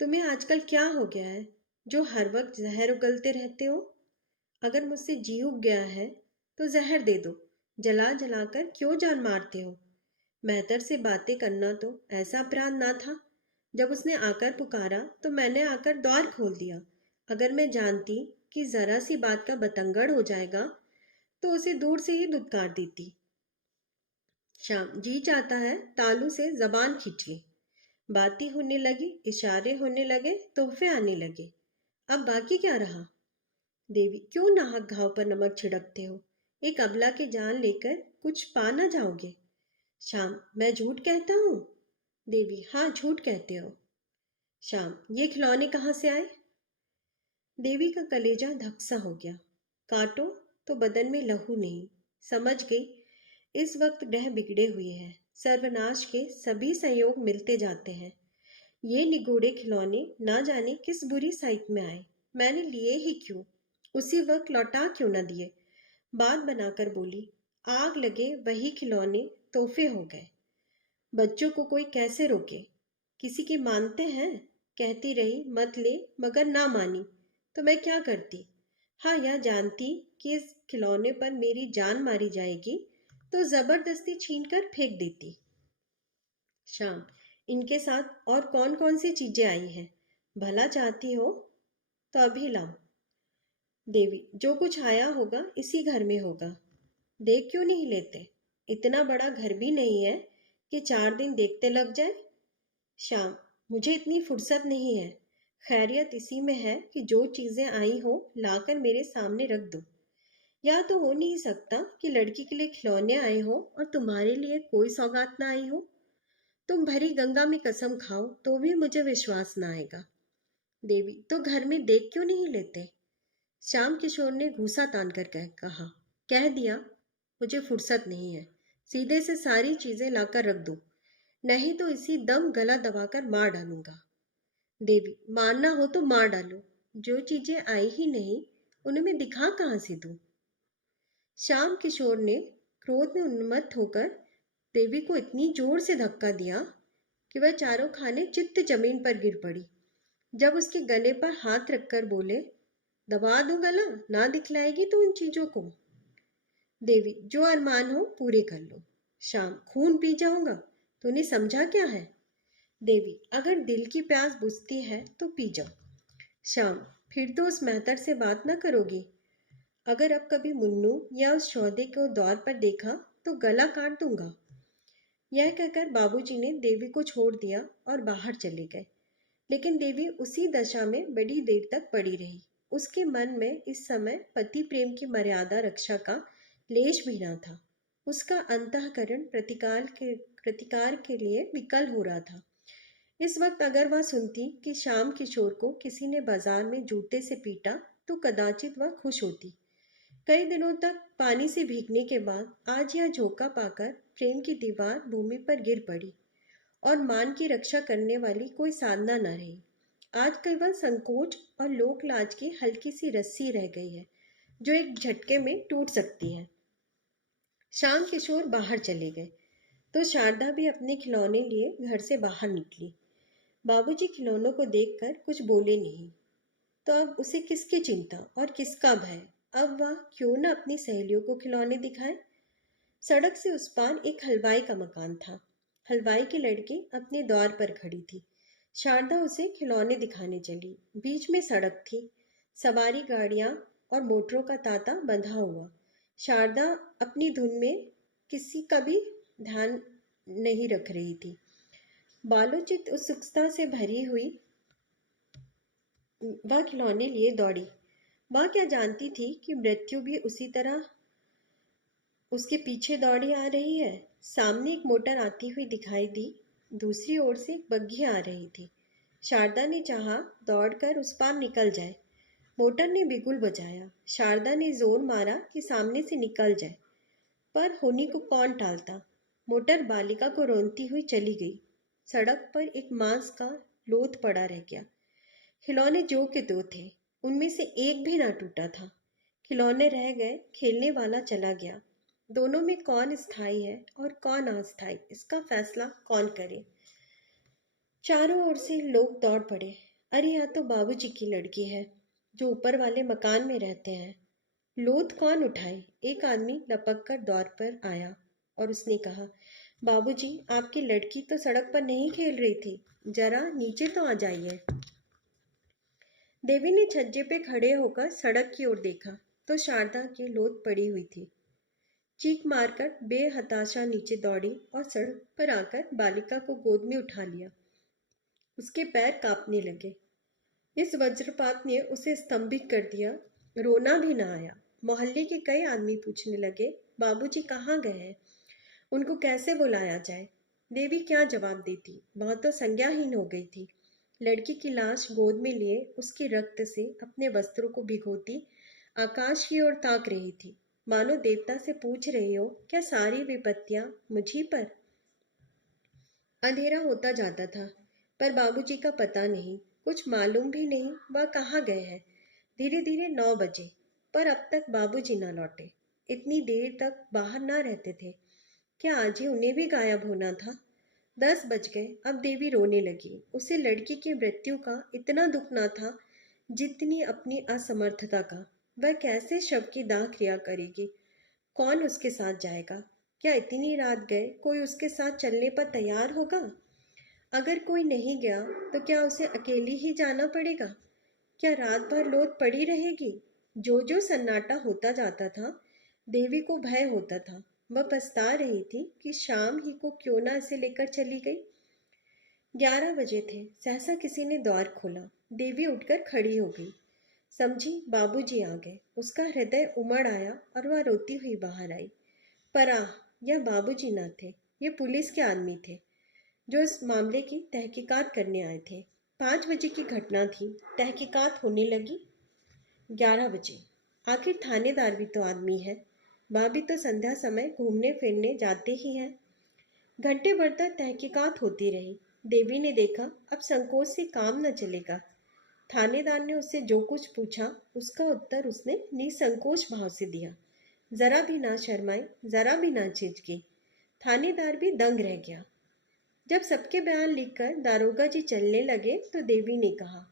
तुम्हें आजकल क्या हो गया है जो हर वक्त जहर उगलते रहते हो? अगर मुझसे जी उब गया है तो जहर दे दो। जला जलाकर क्यों जान मारते हो? मेहतर से बातें करना तो ऐसा अपराध ना था। जब उसने आकर पुकारा तो मैंने आकर द्वार खोल दिया। अगर मैं जानती कि जरा सी बात का बतंगड़ हो जाएगा तो उसे दूर से ही धुतकार देती। शाम जी चाहता है तालू से जबान खींच ले। बातें होने लगी, इशारे होने लगे, तोहफे आने लगे। अब बाकी क्या रहा? देवी, क्यों नाहक घाव पर नमक छिड़कते हो? एक अबला की जान लेकर कुछ पा ना जाओगे? शाम, मैं झूठ कहता हूँ? देवी, हाँ झूठ कहते हो। शाम, ये खिलौने कहाँ से आए? देवी का कलेजा धक्सा हो गया। काटो तो बदन में लहू नहीं। समझ गई, इस वक्त ग्रह बिगड़े हुए हैं। सर्वनाश के सभी संयोग मिलते जाते हैं। ये निगूढ़े खिलौने ना जाने किस बुरी साइट में आए। मैंने लिए ही क्यों? उसी वक्त लौटा क्यों न दिए? बात बनाकर बोली। आग लगे वही खिलौने तोहफे हो गए। बच्चों को कोई कैसे रोके? किसी की मानते हैं? कहती रही मत ले, मगर ना मानी तो मैं क्या करती? हाँ, यह जानती कि इस खिलौने पर मेरी जान मारी जाएगी तो जबरदस्ती छीन कर फेंक देती। शाम, इनके साथ और कौन कौन सी चीजें आई हैं? भला चाहती हो तो अभी लाओ। देवी, जो कुछ आया होगा इसी घर में होगा। देख क्यों नहीं लेते? इतना बड़ा घर भी नहीं है कि 4 दिन देखते लग जाए। शाम, मुझे इतनी फुर्सत नहीं है। खैरियत इसी में है कि जो चीजें आई हो लाकर मेरे सामने रख दो। या तो हो नहीं सकता कि लड़की के लिए खिलौने आए हो और तुम्हारे लिए कोई सौगात ना आई हो। तुम भरी गंगा में कसम खाओ तो भी मुझे विश्वास ना आएगा। देवी, तो घर में देख क्यों नहीं लेते? श्याम किशोर ने घूंसा तान कर कहा। कह दिया, मुझे फुर्सत नहीं है। सीधे से सारी चीजें लाकर रख दो, नहीं तो इसी दम गला दबाकर मार डालूंगा। देवी, मारना हो तो मार डालो। जो चीजें आई ही नहीं उन्हें मैं दिखा कहां से दूं? श्याम किशोर ने क्रोध में उन्मत्त होकर देवी को इतनी जोर से धक्का दिया कि वह चारों खाने चित्त जमीन पर गिर पड़ी। जब उसके गले पर हाथ रखकर बोले, दबा दूं गला, ना दिखलाएगी तो उन चीजों को। देवी, जो अरमान हो पूरे कर लो। शाम, खून पी जाऊंगा? तूने समझा क्या है? देवी, अगर दिल की प्यास बुझती है तो पी जाओ। शाम, फिर तो उस मेहतर से बात ना करोगी? अगर अब कभी मुन्नू या उस सौदे को दौर पर देखा तो गला काट दूंगा। यह कहकर बाबूजी ने देवी को छोड़ दिया और बाहर चले गए। लेकिन देवी उसी दशा में बड़ी देर तक पड़ी रही। उसके मन में इस समय पति प्रेम की मर्यादा रक्षा का लेश भी न था। उसका अंतःकरण प्रतिकार के लिए विकल हो रहा था। इस वक्त अगर वह सुनती कि श्याम किशोर को किसी ने बाजार में जूते से पीटा तो कदाचित वह खुश होती। कई दिनों तक पानी से भीगने के बाद आज यह झोंका पाकर प्रेम की दीवार भूमि पर गिर पड़ी और मान की रक्षा करने वाली कोई साधना न रही। आज केवल संकोच और लोक लाज की हल्की सी रस्सी रह गई है जो एक झटके में टूट सकती है। श्याम किशोर बाहर चले गए तो शारदा भी अपने खिलौने लिए घर से बाहर निकली। बाबूजी खिलौनों को देखकर कुछ बोले नहीं। तो अब उसे किसकी चिंता और किसका भय? अब वह क्यों न अपनी सहेलियों को खिलौने दिखाए। सड़क से उस पार एक हलवाई का मकान था। हलवाई की लड़की अपने द्वार पर खड़ी थी। शारदा उसे खिलौने दिखाने चली। बीच में सड़क थी, सवारी गाड़ियां और मोटरों का तांता बंधा हुआ। शारदा अपनी धुन में किसी का भी ध्यान नहीं रख रही थी। बालोचित उत्सुकता से भरी हुई वह खिलौने लिए दौड़ी। वह क्या जानती थी कि मृत्यु भी उसी तरह उसके पीछे दौड़ी आ रही है। सामने एक मोटर आती हुई दिखाई दी। दूसरी ओर से एक बग्घी आ रही थी। शारदा ने चाहा दौड़कर उस पार निकल जाए। मोटर ने बिगुल बजाया। शारदा ने जोर मारा कि सामने से निकल जाए, पर होनी को कौन टालता। मोटर बालिका को रोनती हुई चली गई। सड़क पर एक मांस का लोथ पड़ा रह गया। खिलौने जो के दो थे, उनमें से एक भी ना टूटा था। खिलौने रह गए, खेलने वाला चला गया। दोनों में कौन स्थायी है और कौन अस्थायी, इसका फैसला कौन करे? चारों ओर से लोग दौड़ पड़े। अरे यह तो बाबूजी की लड़की है जो ऊपर वाले मकान में रहते हैं। लोथ कौन उठाए? एक आदमी लपक कर दौर पर आया और उसने कहा, बाबूजी, आपकी लड़की तो सड़क पर नहीं खेल रही थी। जरा नीचे तो आ जाइए। देवी ने छज्जे पे खड़े होकर सड़क की ओर देखा तो शारदा की लोथ पड़ी हुई थी। चीख मारकर बेहताशा नीचे दौड़ी और सड़क पर आकर बालिका को गोद में उठा लिया। उसके पैर कांपने लगे। इस वज्रपात ने उसे स्तंभित कर दिया। रोना भी ना आया। मोहल्ले के कई आदमी पूछने लगे, बाबूजी कहाँ गए हैं? उनको कैसे बुलाया जाए? देवी क्या जवाब देती? वह तो संज्ञाहीन हो गई थी। लड़की की लाश गोद में लिए उसके रक्त से अपने वस्त्रों को भिगोती आकाश की ओर ताक रही थी, मानो देवता से पूछ रही हो, क्या सारी विपत्तियां मुझी पर? अंधेरा होता जाता था, पर बाबूजी का पता नहीं, कुछ मालूम भी नहीं वह कहाँ गए हैं। धीरे धीरे 9 बजे, पर अब तक बाबूजी ना लौटे। इतनी देर तक बाहर ना रहते थे। क्या आज ही उन्हें भी गायब होना था? 10 बज गए। अब देवी रोने लगी। उसे लड़की की मृत्यु का इतना दुख ना था जितनी अपनी असमर्थता का। वह कैसे शव की दाह क्रिया करेगी? कौन उसके साथ जाएगा? क्या इतनी रात गए कोई उसके साथ चलने पर तैयार होगा? अगर कोई नहीं गया तो क्या उसे अकेली ही जाना पड़ेगा? क्या रात भर लोथ पड़ी रहेगी? जो जो सन्नाटा होता जाता था, देवी को भय होता था। वह पछता रही थी कि शाम ही को क्यों ना इसे लेकर चली गई। 11 बजे थे। सहसा किसी ने द्वार खोला। देवी उठकर खड़ी हो गई। समझी बाबूजी आ गए। उसका हृदय उमड़ आया और वह रोती हुई बाहर आई। पर आह, यह बाबूजी न थे, ये पुलिस के आदमी थे जो इस मामले की तहकीकात करने आए थे। 5 बजे की घटना थी। तहकीकात होने लगी 11 बजे। आखिर थानेदार भी तो आदमी है। वह भी तो संध्या समय घूमने फिरने जाते ही हैं। घंटे भर तक तहकीकात होती रही। देवी ने देखा अब संकोच से काम न चलेगा। थानेदार ने उससे जो कुछ पूछा उसका उत्तर उसने निसंकोच भाव से दिया। जरा भी ना शर्माई, जरा भी ना झिझकी। थानेदार भी दंग रह गया। जब सबके बयान लिखकर दारोगा जी चलने लगे तो देवी ने कहा,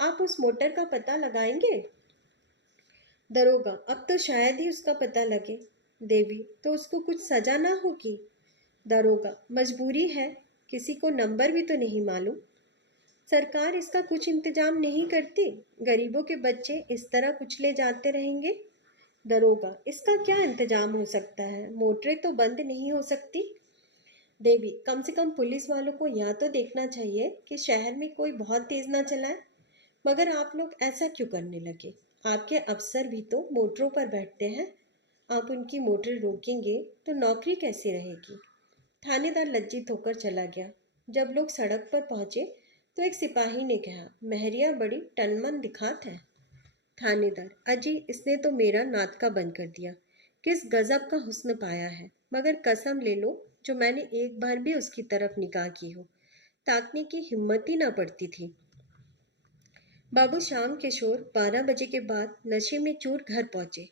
आप उस मोटर का पता लगाएंगे? दरोगा, अब तो शायद ही उसका पता लगे। देवी, तो उसको कुछ सजा ना होगी? दरोगा, मजबूरी है, किसी को नंबर भी तो नहीं मालूम। सरकार इसका कुछ इंतजाम नहीं करती? गरीबों के बच्चे इस तरह कुचले जाते रहेंगे? दरोगा, इसका क्या इंतजाम हो सकता है? मोटरें तो बंद नहीं हो सकती। देवी, कम से कम पुलिस वालों को यह तो देखना चाहिए कि शहर में कोई बहुत तेज ना चलाए। मगर आप लोग ऐसा क्यों करने लगे? आपके अफसर भी तो मोटरों पर बैठते हैं। आप उनकी मोटर रोकेंगे तो नौकरी कैसी रहेगी? थानेदार लज्जित होकर चला गया। जब लोग सड़क पर पहुंचे तो एक सिपाही ने कहा, महरिया बड़ी टनमन दिखात है। थानेदार, अजी, इसने तो मेरा नाटका बंद कर दिया। किस गजब का हुस्न पाया है। मगर कसम ले लो, जो मैंने एक बार भी उसकी तरफ निगाह की हो, ताकने की हिम्मत ही ना पड़ती थी। बाबू श्याम किशोर 12 बजे के बाद नशे में चूर घर पहुंचे।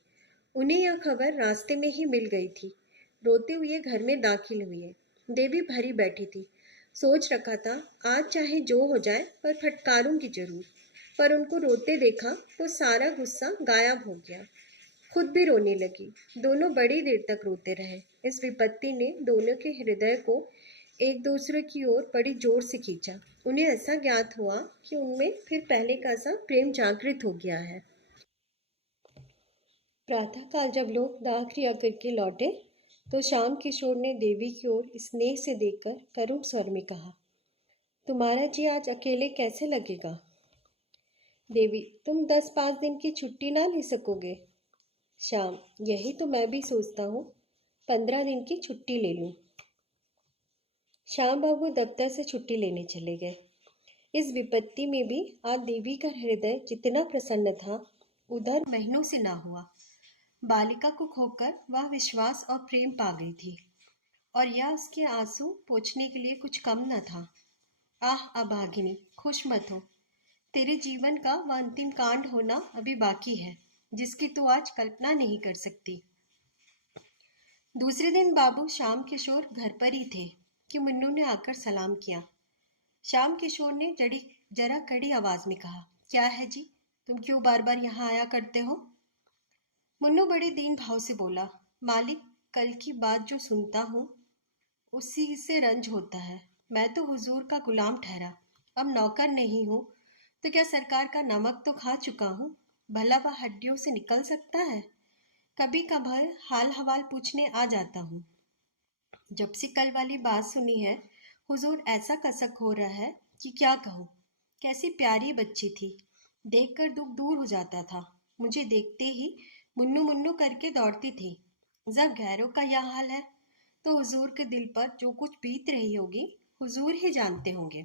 उन्हें यह खबर रास्ते में ही मिल गई थी। रोते हुए घर में दाखिल हुए। देवी भरी बैठी थी। सोच रखा था आज चाहे जो हो जाए पर फटकारूंगी जरूर। पर उनको रोते देखा तो सारा गुस्सा गायब हो गया। खुद भी रोने लगी। दोनों बड़ी देर तक रोते रहे। इस विपत्ति ने दोनों के हृदय को एक दूसरे की ओर बड़ी जोर से खींचा। उन्हें ऐसा ज्ञात हुआ कि उनमें फिर पहले का सा प्रेम जागृत हो गया है। प्रातःकाल जब लोग दाह क्रिया करके लौटे तो श्याम किशोर ने देवी की ओर स्नेह से देखकर करुण स्वर में कहा, तुम्हारा जी आज अकेले कैसे लगेगा? देवी, तुम 10-5 दिन की छुट्टी ना ले सकोगे? श्याम, यही तो मैं भी सोचता हूँ, 15 दिन की छुट्टी ले लूँ। श्याम बाबू दफ्तर से छुट्टी लेने चले गए। इस विपत्ति में भी आज देवी का हृदय जितना प्रसन्न था उधर महीनों से ना हुआ। बालिका को खोकर वह विश्वास और प्रेम पा गई थी और यह उसके आंसू पोंछने के लिए कुछ कम न था। आह अभागिनी, खुश मत हो। तेरे जीवन का वह अंतिम कांड होना अभी बाकी है जिसकी तू आज कल्पना नहीं कर सकती। दूसरे दिन बाबू श्याम किशोर घर पर ही थे कि मुन्नू ने आकर सलाम किया। श्याम किशोर ने जरा कड़ी आवाज में कहा, क्या है जी, तुम क्यों बार बार यहाँ आया करते हो? मुन्नू बड़े दीन भाव से बोला, मालिक, कल की बात जो सुनता हूँ उसी से रंज होता है। मैं तो हुजूर का गुलाम ठहरा, अब नौकर नहीं हूँ, तो क्या सरकार का नमक तो खा चुका हूँ? भला वह हड्डियों से निकल सकता है? कभी कभार हाल हवाल पूछने आ जाता हूँ। जब से कल वाली बात सुनी है, हुजूर ऐसा कसक हो रहा है कि क्या कहूँ। कैसी प्यारी बच्ची थी, देखकर दुख दूर हो जाता था। मुझे देखते ही मुन्नू मुन्नू करके दौड़ती थी। जब गैरों का यह हाल है, तो हुजूर के दिल पर जो कुछ बीत रही होगी, हुजूर ही जानते होंगे।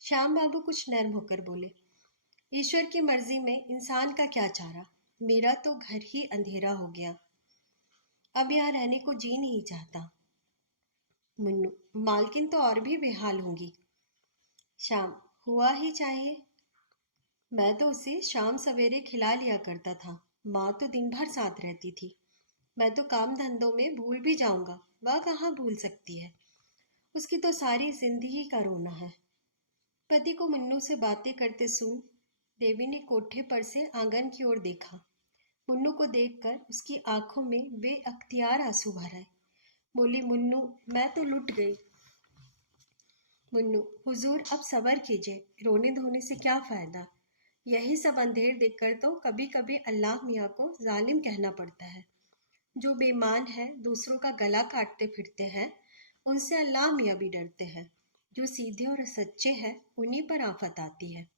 श्याम बाबू कुछ नर्म होकर बोले, ईश्वर की मर्जी में इंसान का क्या चारा। मेरा तो घर ही अंधेरा हो गया, अब यहाँ रहने को जी नहीं चाहता। मुन्नू, मालकिन तो और भी बेहाल होंगी। शाम, हुआ ही चाहिए। मैं तो उसे शाम सवेरे खिला लिया करता था। माँ तो दिन भर साथ रहती थी। मैं तो काम धंधों में भूल भी जाऊंगा, वह कहाँ भूल सकती है। उसकी तो सारी जिंदगी का रोना है। पति को मुन्नू से बातें करते सुन देवी ने कोठे पर से आंगन की ओर देखा। मुन्नू को देखकर उसकी आंखों में बेअख्तियार आंसू भर आए। बोली, मुन्नू, मैं तो लुट गई। मुन्नू, हुजूर अब सब्र कीजिए, रोने धोने से क्या फायदा। यही सब अंधेर देखकर तो कभी कभी अल्लाह मियाँ को जालिम कहना पड़ता है। जो बेईमान है, दूसरों का गला काटते फिरते हैं, उनसे अल्लाह मियाँ भी डरते हैं। जो सीधे और सच्चे हैं, उन्हीं पर आफत आती है।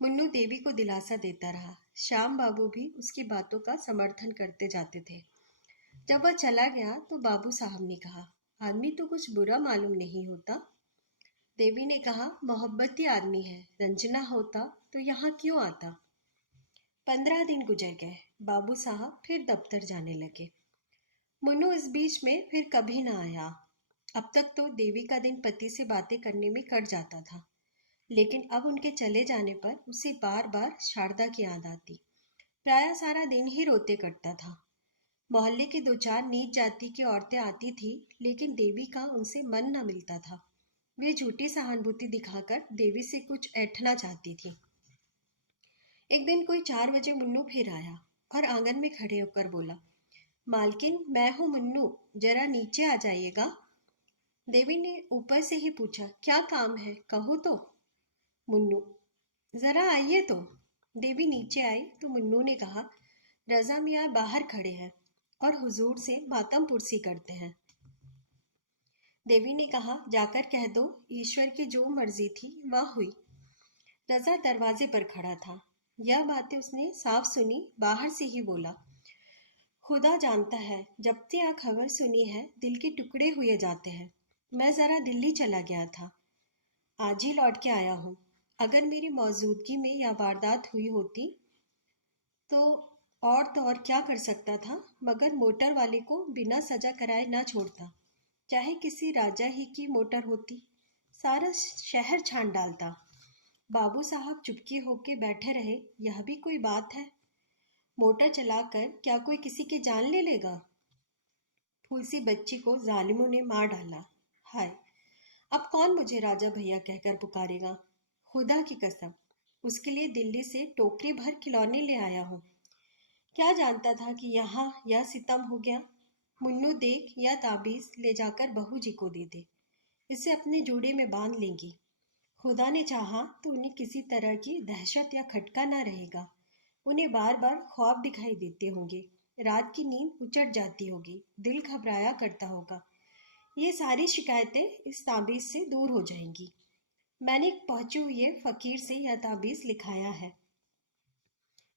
मुन्नू देवी को दिलासा देता रहा। श्याम बाबू भी उसकी बातों का समर्थन करते जाते थे। जब वह चला गया तो बाबू साहब ने कहा, आदमी तो कुछ बुरा मालूम नहीं होता। देवी ने कहा, मोहब्बती आदमी है, रंजना होता तो यहाँ क्यों आता। 15 दिन गुजर गए। बाबू साहब फिर दफ्तर जाने लगे। मुन्नू इस बीच में फिर कभी ना आया। अब तक तो देवी का दिन पति से बातें करने में कट जाता था, लेकिन अब उनके चले जाने पर उसे बार बार शारदा की याद आती। प्रायः सारा दिन ही रोते कटता था। मोहल्ले की दो चार नीच जाति की औरतें आती थी, लेकिन देवी का उनसे मन न मिलता था। वे झूठी सहानुभूति दिखाकर देवी से कुछ ऐंठना चाहती थी। एक दिन कोई 4 बजे मुन्नू फिर आया और आंगन में खड़े होकर बोला, मालकिन, मैं हूँ मुन्नू, जरा नीचे आ जाइएगा। देवी ने ऊपर से ही पूछा, क्या काम है, कहो तो। मुन्नू, जरा आइए तो। देवी नीचे आई तो मुन्नू ने कहा, रजा मियाँ बाहर खड़े हैं और हुजूर से मातम पुरसी करते हैं। देवी ने कहा, जाकर कह दो, ईश्वर की जो मर्जी थी वह हुई। रजा दरवाजे पर खड़ा था। यह बातें उसने साफ सुनी, बाहर से ही बोला, खुदा जानता है, जब से यह खबर सुनी है दिल के टुकड़े हुए जाते हैं। मैं जरा दिल्ली चला गया था, आज ही लौट के आया हूँ। अगर मेरी मौजूदगी में यह वारदात हुई होती तो और क्या कर सकता था, मगर मोटर वाले को बिना सजा कराए ना छोड़ता। चाहे किसी राजा ही की मोटर होती, सारा शहर छान डालता। बाबू साहब चुपके होके बैठे रहे, यह भी कोई बात है। मोटर चलाकर क्या कोई किसी की जान ले लेगा। फूलसी बच्ची को जालिमों ने मार डाला। हाय, अब कौन मुझे राजा भैया कहकर पुकारेगा। खुदा की कसम, उसके लिए दिल्ली से टोकरी भर खिलौने ले आया हूँ। क्या जानता था कि यहाँ यह सितम हो गया। मुन्नू देख, यह ताबीज ले जाकर बहू जी को दे दे, इसे अपने जोड़े में बांध लेंगी। खुदा ने चाहा तो उन्हें किसी तरह की दहशत या खटका ना रहेगा। उन्हें बार बार ख्वाब दिखाई देते होंगे, रात की नींद उचट जाती होगी, दिल घबराया करता होगा। ये सारी शिकायतें इस ताबीज से दूर हो जाएंगी। मैंने एक पहुंचे हुए फकीर से यह ताबीज लिखाया है।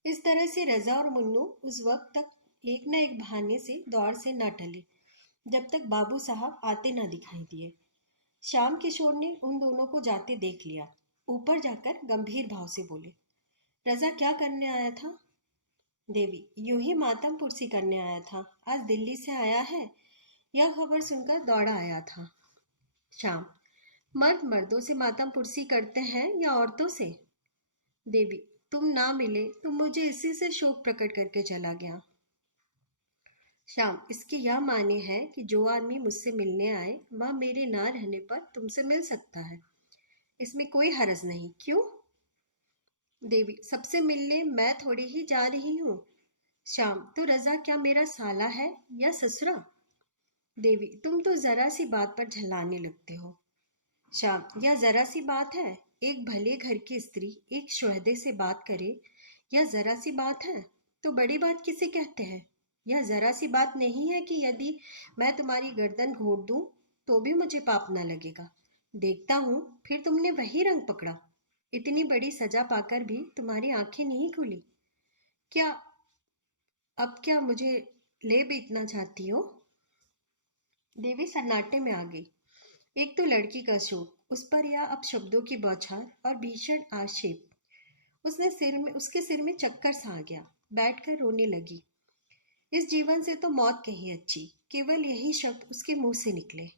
इस तरह से रजा और मुन्नू उस वक्त तक एक न एक बहाने से दौड़ से न टले, जब तक बाबू साहब आते न दिखाई दिए। श्याम किशोर ने उन दोनों को जाते देख लिया। ऊपर जाकर गंभीर भाव से बोले, रजा क्या करने आया था। देवी, यूं ही मातम पुरसी करने आया था, आज दिल्ली से आया है, यह खबर सुनकर दौड़ा आया था। श्याम, मर्द मर्दों से मातम पुरसी करते हैं या औरतों से। देवी, तुम ना मिले तो मुझे इसी से शोक प्रकट करके चला गया। श्याम, इसकी यह माने है कि जो आदमी मुझसे मिलने आए वह मेरे ना रहने पर तुमसे मिल सकता है, इसमें कोई हरज नहीं, क्यों। देवी, सबसे मिलने मैं थोड़ी ही जा रही हूँ। श्याम, तो रजा क्या मेरा साला है या ससुरा। देवी, तुम तो जरा सी बात पर झल्लाने लगते हो। श्याम, यह जरा सी बात है? एक भले घर की स्त्री एक शोहदे से बात करे, यह जरा सी बात है? तो बड़ी बात किसे कहते हैं? यह जरा सी बात नहीं है कि यदि मैं तुम्हारी गर्दन घोट दूं तो भी मुझे पाप न लगेगा। देखता हूं फिर तुमने वही रंग पकड़ा। इतनी बड़ी सजा पाकर भी तुम्हारी आंखें नहीं खुली। क्या अब क्या मुझे ले बेचना चाहती हो? देवी सन्नाटे में आ गई। एक तो लड़की का शोक, उस पर यह अपशब्दों की बौछार और भीषण आक्षेप। उसके सिर में चक्कर सा आ गया। बैठकर रोने लगी। इस जीवन से तो मौत कहीं अच्छी, केवल यही शब्द उसके मुंह से निकले।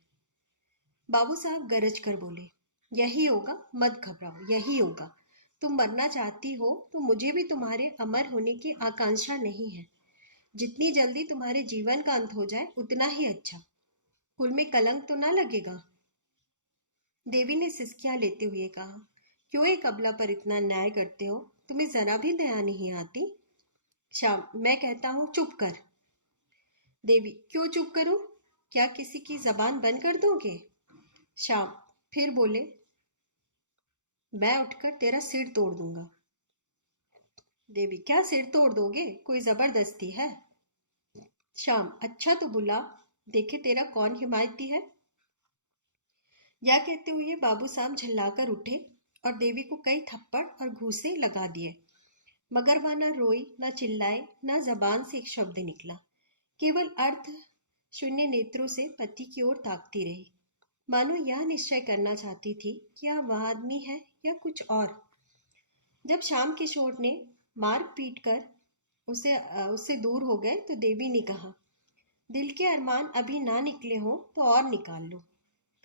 बाबू साहब गरज कर बोले, यही होगा, मत घबराओ, यही होगा। तुम मरना चाहती हो तो मुझे भी तुम्हारे अमर होने की आकांक्षा नहीं है। जितनी जल्दी तुम्हारे जीवन का अंत हो जाए उतना ही अच्छा। कुल में कलंक तो ना लगेगा। देवी ने सिसकियां लेते हुए कहा, क्यों एक अबला पर इतना न्याय करते हो? तुम्हें जरा भी दया नहीं आती? श्याम, मैं कहता हूं चुप कर। देवी, क्यों चुप करूं? क्या किसी की जबान बंद कर दोगे? श्याम फिर बोले, मैं उठकर तेरा सिर तोड़ दूंगा। देवी, क्या सिर तोड़ दोगे? कोई जबरदस्ती है? श्याम, अच्छा तो बुला, देखे तेरा कौन हिमायती है। यह कहते हुए बाबू साहब झल्लाकर उठे और देवी को कई थप्पड़ और घूंसे लगा दिए। मगर वह न रोई, न चिल्लाए, न जबान से एक शब्द निकला। केवल अर्थ शून्य नेत्रों से पति की ओर ताकती रही, मानो यह निश्चय करना चाहती थी कि यह वह आदमी है या कुछ और। जब शाम किशोर ने मार पीट कर उससे दूर हो गए तो देवी ने कहा, दिल के अरमान अभी ना निकले हो तो और निकाल लो,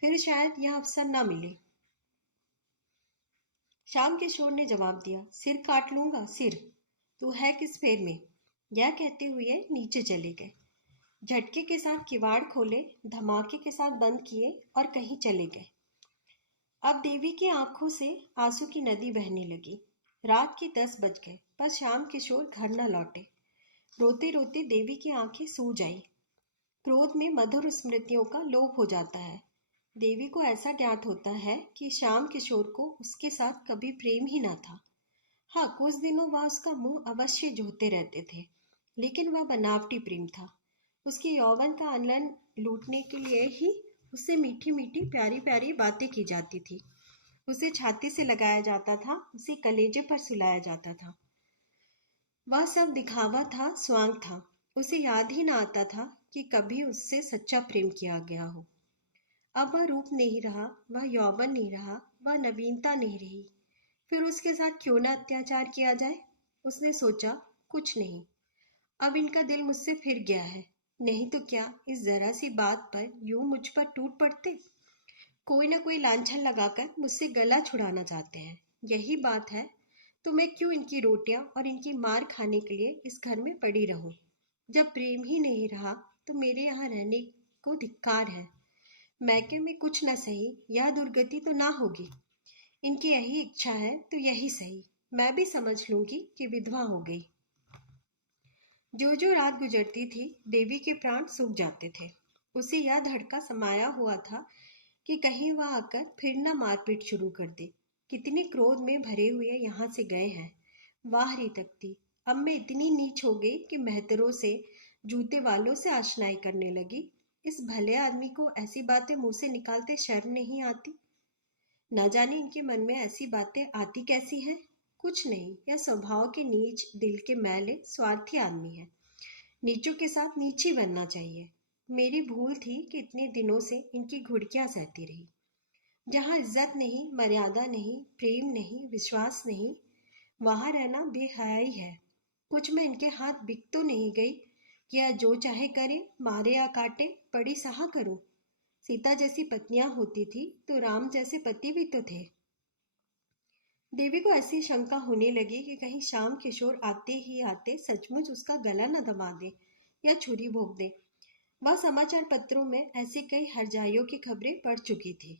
फिर शायद यह अवसर ना मिले। शाम किशोर ने जवाब दिया, सिर काट लूंगा, सिर। तू है किस फेर में? यह कहते हुए नीचे चले गए। झटके के साथ किवाड़ खोले, धमाके के साथ बंद किए और कहीं चले गए। अब देवी की आंखों से आंसू की नदी बहने लगी। रात के 10 बज गए पर श्याम किशोर घर न लौटे। रोते रोते देवी की आंखें सूज आई। क्रोध में मधुर स्मृतियों का लोप हो जाता है। देवी को ऐसा ज्ञात होता है कि श्याम किशोर को उसके साथ कभी प्रेम ही न था। हाँ, कुछ दिनों वह उसका मुंह अवश्य जोहते रहते थे, लेकिन वह बनावटी प्रेम था। उसके यौवन का आनंद लूटने के लिए ही उससे मीठी मीठी प्यारी प्यारी बातें की जाती थी। उसे छाती से लगाया जाता था, उसे कलेजे पर सुलाया जाता था। वह सब दिखावा था, स्वांग था। उसे याद ही ना आता था कि कभी उससे सच्चा प्रेम किया गया हो। अब वह रूप नहीं रहा, वह यौवन नहीं रहा, वह नवीनता नहीं रही। फिर उसके साथ क्यों ना अत्याचार किया जाए? उसने सोचा, कुछ नहीं, अब इनका दिल मुझसे फिर गया है। नहीं तो क्या इस जरा सी बात पर यूं मुझ पर टूट पड़ते? कोई ना कोई लांछन लगाकर मुझसे गला छुड़ाना चाहते हैं। यही बात है तो मैं क्यों इनकी रोटियां और इनकी मार खाने के लिए इस घर में पड़ी रहूं? जब प्रेम ही नहीं रहा तो मेरे यहाँ रहने को धिक्कार है। मैके में कुछ न सही, यह दुर्गति तो ना होगी। इनकी यही इच्छा है तो यही सही, मैं भी समझ लूंगी कि विधवा हो गई। जो जो रात गुजरती थी देवी के प्राण सूख जाते थे। उसे यह धड़का समाया हुआ था कि कहीं वह आकर फिर न मारपीट शुरू कर दे। कितने क्रोध में भरे हुए यहाँ से गए हैं। वाह री तकती, अब मैं इतनी नीच हो गई कि मेहतरों से, जूते वालों से आशनाई करने लगी। इस भले आदमी को ऐसी बातें मुंह से निकालते शर्म नहीं आती? न जाने इनके मन में ऐसी बातें आती कैसी हैं। कुछ नहीं, यह स्वभाव के नीच, दिल के मैले, स्वार्थी आदमी है। नीचों के साथ नीची बनना चाहिए। मेरी भूल थी कि इतने दिनों से इनकी घुड़कियां सहती रही। जहाँ इज्जत नहीं, मर्यादा नहीं, प्रेम नहीं, विश्वास नहीं, वहां रहना बेहयाई है। कुछ मैं इनके हाथ बिक तो नहीं गई कि यह जो चाहे करे, मारे या काटे, पड़ी सहा करूं। सीता जैसी पत्नियां होती थी तो राम जैसे पति भी तो थे। देवी को ऐसी शंका होने लगी कि कहीं श्याम किशोर आते ही आते सचमुच उसका गला न दबा दे या छुरी भोंक दे। वह समाचार पत्रों में ऐसी कई हरजाइयों की खबरें पढ़ चुकी थी।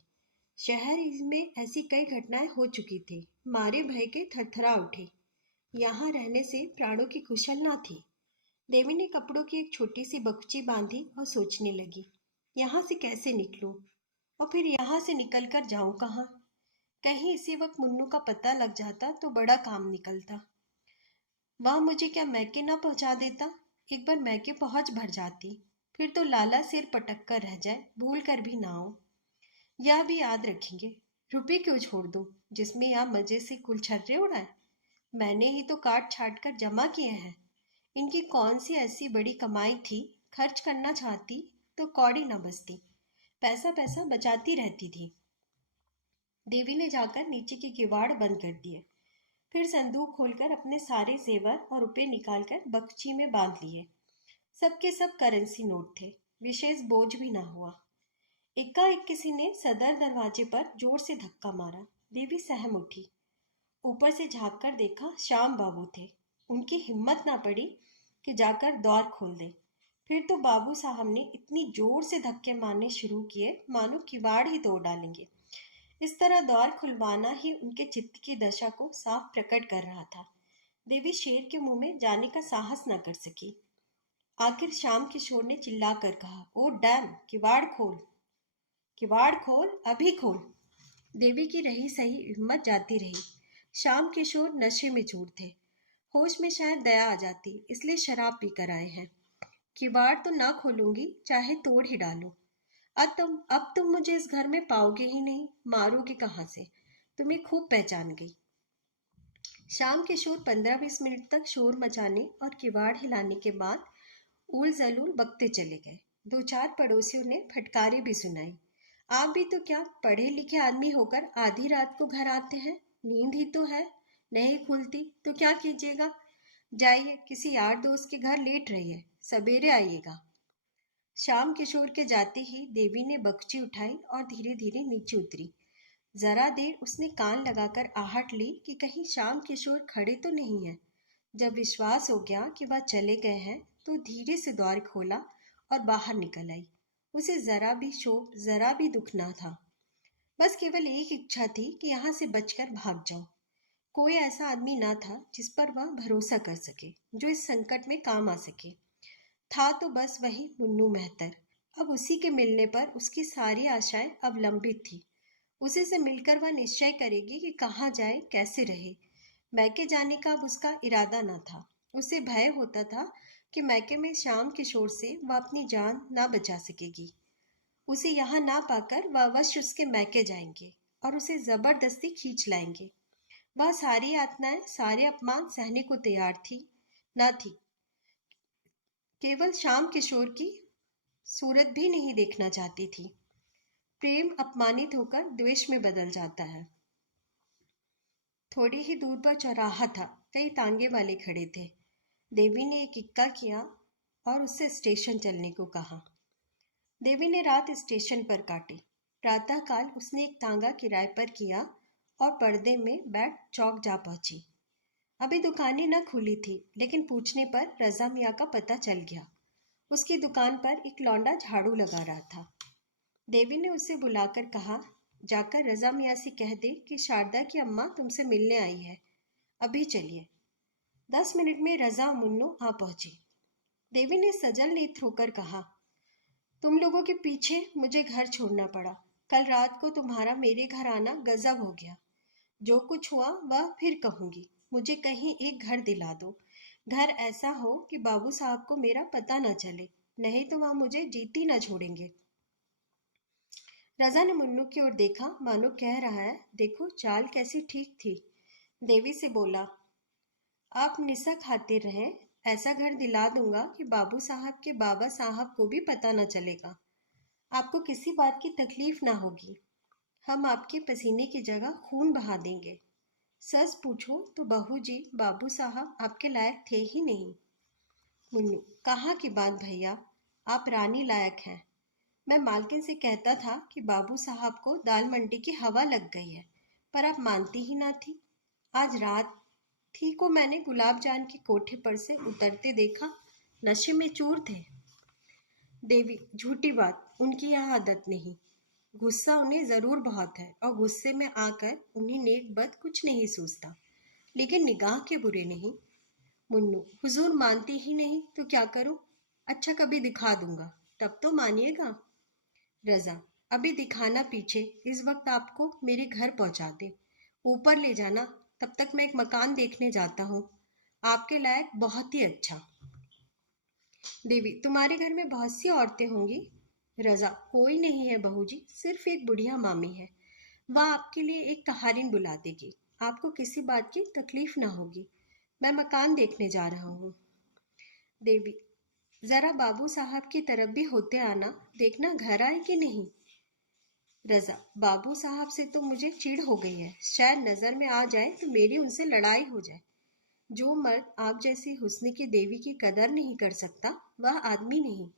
शहर में ऐसी कई घटनाएं हो चुकी थी। मारे भय के थरथरा उठी। यहाँ रहने से प्राणों की कुशल ना थी। देवी ने कपड़ों की एक छोटी सी बगुची बांधी और सोचने लगी। यहाँ से कैसे निकलूं? और फिर यहाँ से निकलकर जाऊं कहाँ? कहीं इसी वक्त मुन्नू का पता लग जाता तो बड़ा काम निकलता। वह मुझे क्या मैके ना पहुंचा देता? एक बार मैके पहुंच भर जाती, फिर तो लाला सिर पटक कर रह जाए, भूल कर भी ना हो। यह भी याद रखेंगे। रुपए क्यों छोड़ दूं जिसमें यहाँ मजे से कुलछर्रे उड़ाए? मैंने ही तो काट छाट कर जमा किए हैं। इनकी कौन सी ऐसी बड़ी कमाई थी? खर्च करना चाहती तो कौड़ी न बचती, पैसा पैसा बचाती रहती थी। देवी ने जाकर नीचे के किवाड़ बंद कर दिए, फिर संदूक खोलकर अपने सारे जेवर और रुपए निकालकर बक्ची में बांध लिए। सबके सब करेंसी नोट थे, विशेष बोझ भी ना हुआ। एकाएक किसी ने सदर दरवाजे पर जोर से धक्का मारा। देवी सहम उठी। ऊपर से झांक कर देखा, श्याम बाबू थे। उनकी हिम्मत ना पड़ी कि जाकर द्वार खोल दे। फिर तो बाबू साहब ने इतनी जोर से धक्के मारने शुरू किए मानो किवाड़ ही तोड़ डालेंगे। इस तरह द्वार खुलवाना ही उनके चित्त की दशा को साफ प्रकट कर रहा था। देवी शेर के मुंह में जाने का साहस न कर सकी। आखिर श्याम किशोर ने चिल्लाकर कहा, ओ डैम, किवाड़ खोल, किवाड़ खोल, अभी खोल। देवी की रही सही हिम्मत जाती रही। श्याम किशोर नशे में चूर थे। होश में शायद दया आ जाती, इसलिए शराब पी कर आए हैं। किवाड़ तो ना खोलूंगी, चाहे तोड़ ही डालो। अब तुम मुझे इस घर में पाओगे ही नहीं। मारोगे कहाँ से? तुम्हें खूब पहचान गई। शाम किशोर 15-20 मिनट तक शोर मचाने और किवाड़ हिलाने के बाद उल जलूल बकते चले गए। 2-4 पड़ोसियों ने फटकारे भी सुनाई। आप भी तो क्या पढ़े लिखे आदमी होकर आधी रात को घर आते हैं? नींद ही तो है, नहीं खुलती तो क्या कीजिएगा? जाइए, किसी यार दोस्त के घर लेट रहिए, सवेरे आइएगा। श्याम किशोर के जाते ही देवी ने बक्ची उठाई और धीरे धीरे नीचे उतरी। जरा देर उसने कान लगाकर आहट ली कि कहीं श्याम किशोर खड़े तो नहीं है। जब विश्वास हो गया कि वह चले गए हैं तो धीरे से द्वार खोला और बाहर निकल आई। उसे जरा भी शोक, जरा भी दुख ना था। बस केवल एक इच्छा थी कि यहाँ से बचकर भाग जाओ। कोई ऐसा आदमी ना था जिस पर वह भरोसा कर सके, जो इस संकट में काम आ सके। था तो बस वही मुन्नू मेहतर। अब उसी के मिलने पर उसकी सारी आशाएं अवलंबित थी। उसी से मिलकर वह निश्चय करेगी कि कहाँ जाए, कैसे रहे। मैके जाने का अब उसका इरादा न था। उसे भय होता था कि मैके में श्याम किशोर से वह अपनी जान ना बचा सकेगी। उसे यहाँ ना पाकर वह अवश्य उसके मैके जाएंगे और उसे जबरदस्ती खींच लाएंगे। वह सारी यातनाएं, सारे अपमान सहने को तैयार थी, न थी। केवल श्याम किशोर की सूरत भी नहीं देखना चाहती थी। प्रेम अपमानित होकर द्वेष में बदल जाता है। थोड़ी ही दूर पर चौराहा था। कई तांगे वाले खड़े थे। देवी ने एक इक्का किया और उससे स्टेशन चलने को कहा। देवी ने रात स्टेशन पर काटी। प्रातःकाल उसने एक तांगा किराए पर किया और पर्दे में बैठ चौक जा पहुंची। अभी दुकानें न खुली थी, लेकिन पूछने पर रजा मियाँ का पता चल गया। उसकी दुकान पर एक लौंडा झाड़ू लगा रहा था। देवी ने उसे बुलाकर कहा, जाकर रजा मियाँ से कह दे कि शारदा की अम्मा तुमसे मिलने आई है, अभी चलिए। 10 मिनट में रजा और मुन्नू आ पहुंची। देवी ने सजल नेत्र होकर कहा, तुम लोगों के पीछे मुझे घर छोड़ना पड़ा। कल रात को तुम्हारा मेरे घर आना गजब हो गया। जो कुछ हुआ वह फिर कहूंगी। मुझे कहीं एक घर दिला दो। घर ऐसा हो कि बाबू साहब को मेरा पता न चले, नहीं तो वह मुझे जीती न छोड़ेंगे। रजा ने मुन्नू की ओर देखा, मानो कह रहा है, देखो चाल कैसी ठीक थी। देवी से बोला, आप निशा खाते रहें, ऐसा घर दिला दूंगा कि बाबू साहब के बाबा साहब को भी पता न चलेगा। आपको किसी बात की तकलीफ ना होगी। हम आपके पसीने की जगह खून बहा देंगे। सच पूछो तो बहू जी, बाबू साहब आपके लायक थे ही नहीं। मुन्नू, कहाँ की बात भैया, आप रानी लायक हैं। मैं मालकिन से कहता था कि बाबू साहब को दाल मंडी की हवा लग गई है, पर आप मानती ही ना थी। आज रात थी को मैंने गुलाब जान के कोठे पर से उतरते देखा, नशे में चूर थे। देवी, झूठी बात, उनकी यह आदत नहीं। गुस्सा उन्हें जरूर बहुत है और गुस्से में आकर उन्हें नेक बद कुछ नहीं सोचता, लेकिन निगाह के बुरे नहीं। मुन्नू, हुजूर मानती ही नहीं तो क्या करूं? अच्छा, कभी दिखा दूंगा, तब तो मानिएगा। रजा, अभी दिखाना पीछे, इस वक्त आपको मेरे घर पहुंचा दे। ऊपर ले जाना, तब तक मैं एक मकान देखने जाता हूँ, आपके लायक बहुत ही अच्छा। देवी, तुम्हारे घर में बहुत सी औरतें होंगी। रजा, कोई नहीं है बहू जी, सिर्फ एक बुढ़िया मामी है। वह आपके लिए एक कहारिन बुला देगी, आपको किसी बात की तकलीफ ना होगी। मैं मकान देखने जा रहा हूँ। देवी, जरा बाबू साहब की तरफ भी होते आना, देखना घर आए कि नहीं। रजा, बाबू साहब से तो मुझे चिढ़ हो गई है, शायद नजर में आ जाए तो मेरी उनसे लड़ाई हो जाए। जो मर्द आप जैसी हुस्न की देवी की कदर नहीं कर सकता, वह आदमी नहीं।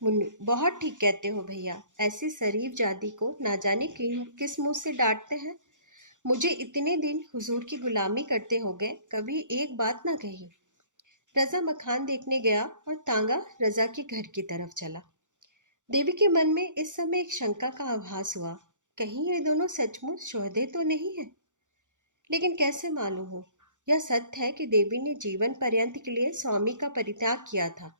मुन्नू, बहुत ठीक कहते हो भैया, ऐसी शरीफ जादी को ना जाने किस मुंह से डांटते हैं। मुझे इतने दिन हुजूर की गुलामी करते हो गए, कभी एक बात ना कही। रजा मकान देखने गया और तांगा रजा के घर की तरफ चला। देवी के मन में इस समय एक शंका का आभास हुआ, कहीं ये दोनों सचमुच शोहदे तो नहीं है। लेकिन कैसे मालूम हो? यह सत्य है कि देवी ने जीवन पर्यंत के लिए स्वामी का परित्याग किया था,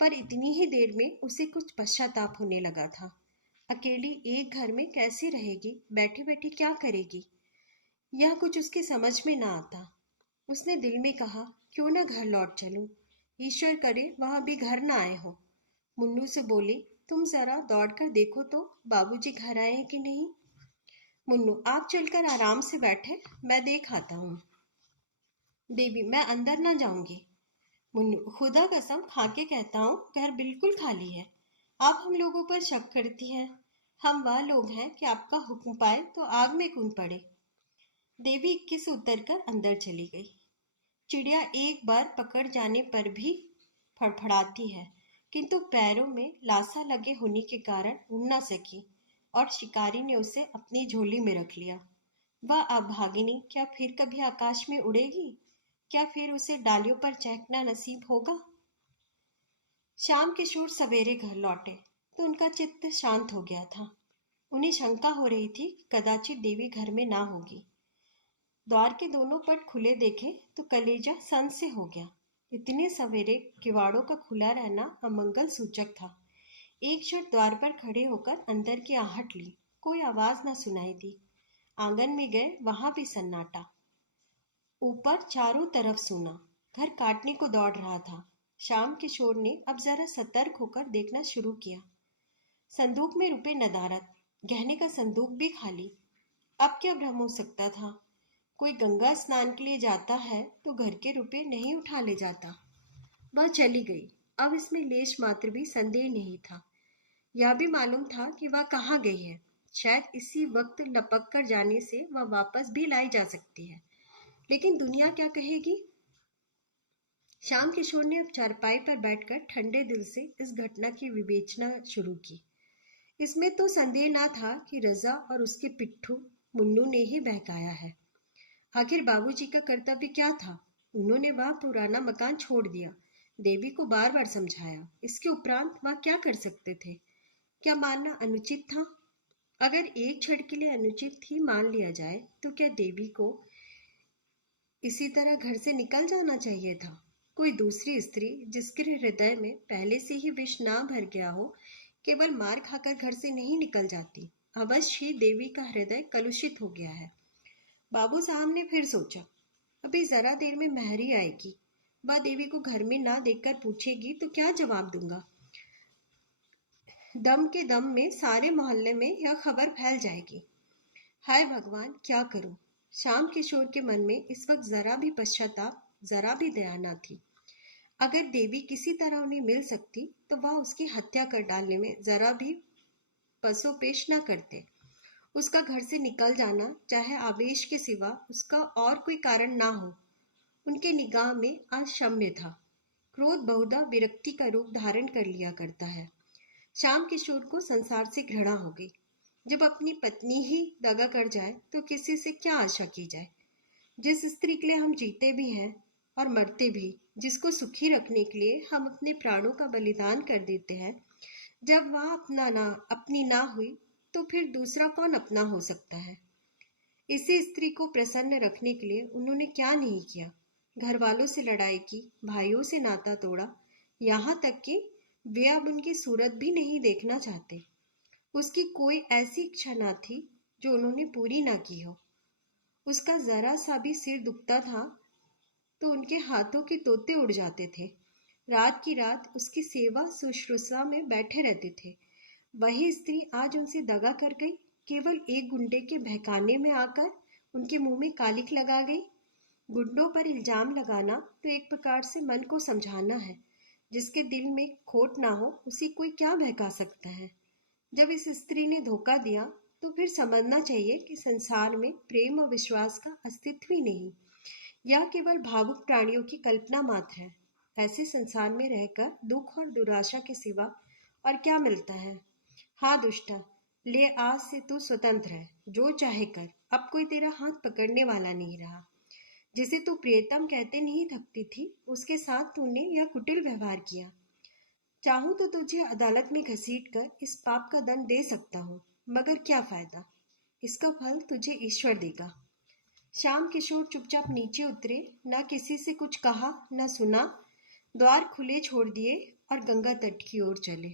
पर इतनी ही देर में उसे कुछ पश्चाताप होने लगा था। अकेली एक घर में कैसे रहेगी, बैठी बैठी क्या करेगी, यह कुछ उसकी समझ में ना आता। उसने दिल में कहा, क्यों ना घर लौट चलूं, ईश्वर करे वह अभी घर ना आए हो। मुन्नू से बोली, तुम जरा दौड़कर देखो तो बाबूजी घर आए हैं कि नहीं। मुन्नू, आप चलकर आराम से बैठे, मैं देख आता हूँ। देवी, मैं अंदर ना जाऊंगी। मुन्नू, खुदा कसम खा के कहता हूँ, घर बिल्कुल खाली है। आप हम लोगों पर शक करती हैं। हम वह लोग हैं कि आपका हुक्म पाए तो आग में कूद पड़े। देवी 21 उतरकर अंदर चली गई। चिड़िया एक बार पकड़ जाने पर भी फड़फड़ाती है, किंतु पैरों में लासा लगे होने के कारण उड़ न सकी और शिकारी ने उसे अपनी झोली में रख लिया। वह अभागिनी क्या फिर कभी आकाश में उड़ेगी? क्या फिर उसे डालियों पर चहकना नसीब होगा? शाम किशोर सवेरे घर लौटे तो उनका चित्त शांत हो गया था। उन्हें शंका हो रही थी कि कदाचित देवी घर में ना होगी। द्वार के दोनों पट खुले देखे तो कलेजा सन से हो गया। इतने सवेरे किवाड़ों का खुला रहना अमंगल सूचक था। एक क्षण द्वार पर खड़े होकर अंदर की आहट ली, कोई आवाज न सुनाई दी। आंगन में गए, वहां भी सन्नाटा। ऊपर चारों तरफ सुना, घर काटने को दौड़ रहा था। शाम किशोर ने अब जरा सतर्क होकर देखना शुरू किया। संदूक में रुपए नदारद, गहने का संदूक भी खाली। अब क्या भ्रम हो सकता था? कोई गंगा स्नान के लिए जाता है तो घर के रुपए नहीं उठा ले जाता। वह चली गई। अब इसमें लेश मात्र भी संदेह नहीं था। यह भी मालूम था कि वह कहाँ गई है। शायद इसी वक्त लपक कर जाने से वह वापस भी लाई जा सकती है, लेकिन दुनिया क्या कहेगी? श्याम किशोर ने अब चारपाई पर बैठकर ठंडे दिल से इस घटना की विवेचना शुरू की। इसमें तो संदेह ना था कि रजा और उसके पिट्ठू मुन्नू ने ही बहकाया है। आखिर बाबूजी का कर्तव्य क्या था? उन्होंने वह पुराना मकान छोड़ दिया, देवी को बार बार समझाया। इसके उपरांत वह क्या कर सकते थे? क्या मानना अनुचित था? अगर एक क्षण के लिए अनुचित ही मान लिया जाए तो क्या देवी को इसी तरह घर से निकल जाना चाहिए था? कोई दूसरी स्त्री जिसके हृदय में पहले से ही विष ना भर गया हो, केवल मार खाकर घर से नहीं निकल जाती। अवश्य ही देवी का हृदय कलुषित हो गया है। बाबू साहब ने फिर सोचा, अभी जरा देर में महरी आएगी, वह देवी को घर में ना देखकर पूछेगी तो क्या जवाब दूंगा? दम के दम में सारे मोहल्ले में यह खबर फैल जाएगी। हाय भगवान, क्या करूं? श्याम किशोर के मन में इस वक्त जरा भी पश्चाताप, जरा भी दया न थी। अगर देवी किसी तरह उन्हें मिल सकती तो वह उसकी हत्या कर डालने में जरा भी पसोपेश न करते। उसका घर से निकल जाना, चाहे आवेश के सिवा उसका और कोई कारण ना हो, उनके निगाह में अक्षम्य था। क्रोध बहुधा विरक्ति का रूप धारण कर लिया करता है। श्याम किशोर को संसार से घृणा हो गई। जब अपनी पत्नी ही दगा कर जाए तो किसी से क्या आशा की जाए? जिस स्त्री के लिए हम जीते भी हैं और मरते भी, जिसको सुखी रखने के लिए हम अपने प्राणों का बलिदान कर देते हैं, जब वह अपनी ना हुई तो फिर दूसरा कौन अपना हो सकता है? इसी स्त्री को प्रसन्न रखने के लिए उन्होंने क्या नहीं किया। घर वालों से लड़ाई की, भाइयों से नाता तोड़ा, यहाँ तक कि वे अब उनकी सूरत भी नहीं देखना चाहते। उसकी कोई ऐसी इच्छा ना थी जो उन्होंने पूरी ना की हो। उसका जरा सा भी सिर दुखता था तो उनके हाथों के तोते उड़ जाते थे। रात की रात उसकी सेवा शुश्रूषा में बैठे रहते थे। वही स्त्री आज उनसे दगा कर गई, केवल एक गुंडे के बहकाने में आकर उनके मुंह में कालिक लगा गई। गुंडों पर इल्जाम लगाना तो एक प्रकार से मन को समझाना है। जिसके दिल में खोट ना हो उसी कोई क्या बहका सकता है। जब इस स्त्री ने धोखा दिया तो फिर समझना चाहिए कि संसार में प्रेम और विश्वास का अस्तित्व ही नहीं, यह केवल भावुक प्राणियों की कल्पना मात्र है। ऐसे संसार में रहकर दुख और दुराशा के सिवा और क्या मिलता है। हाँ दुष्टा, ले आज से तू स्वतंत्र है, जो चाहे कर, अब कोई तेरा हाथ पकड़ने वाला नहीं रहा। जिसे तू प्रियतम कहते नहीं थकती थी, उसके साथ तूने यह कुटिल व्यवहार किया। चाहूं तो तुझे अदालत में घसीट कर इस पाप का दंड दे सकता हूँ, मगर क्या फायदा, इसका फल तुझे ईश्वर देगा। श्याम किशोर चुपचाप नीचे उतरे, न किसी से कुछ कहा न सुना, द्वार खुले छोड़ दिए और गंगा तट की ओर चले।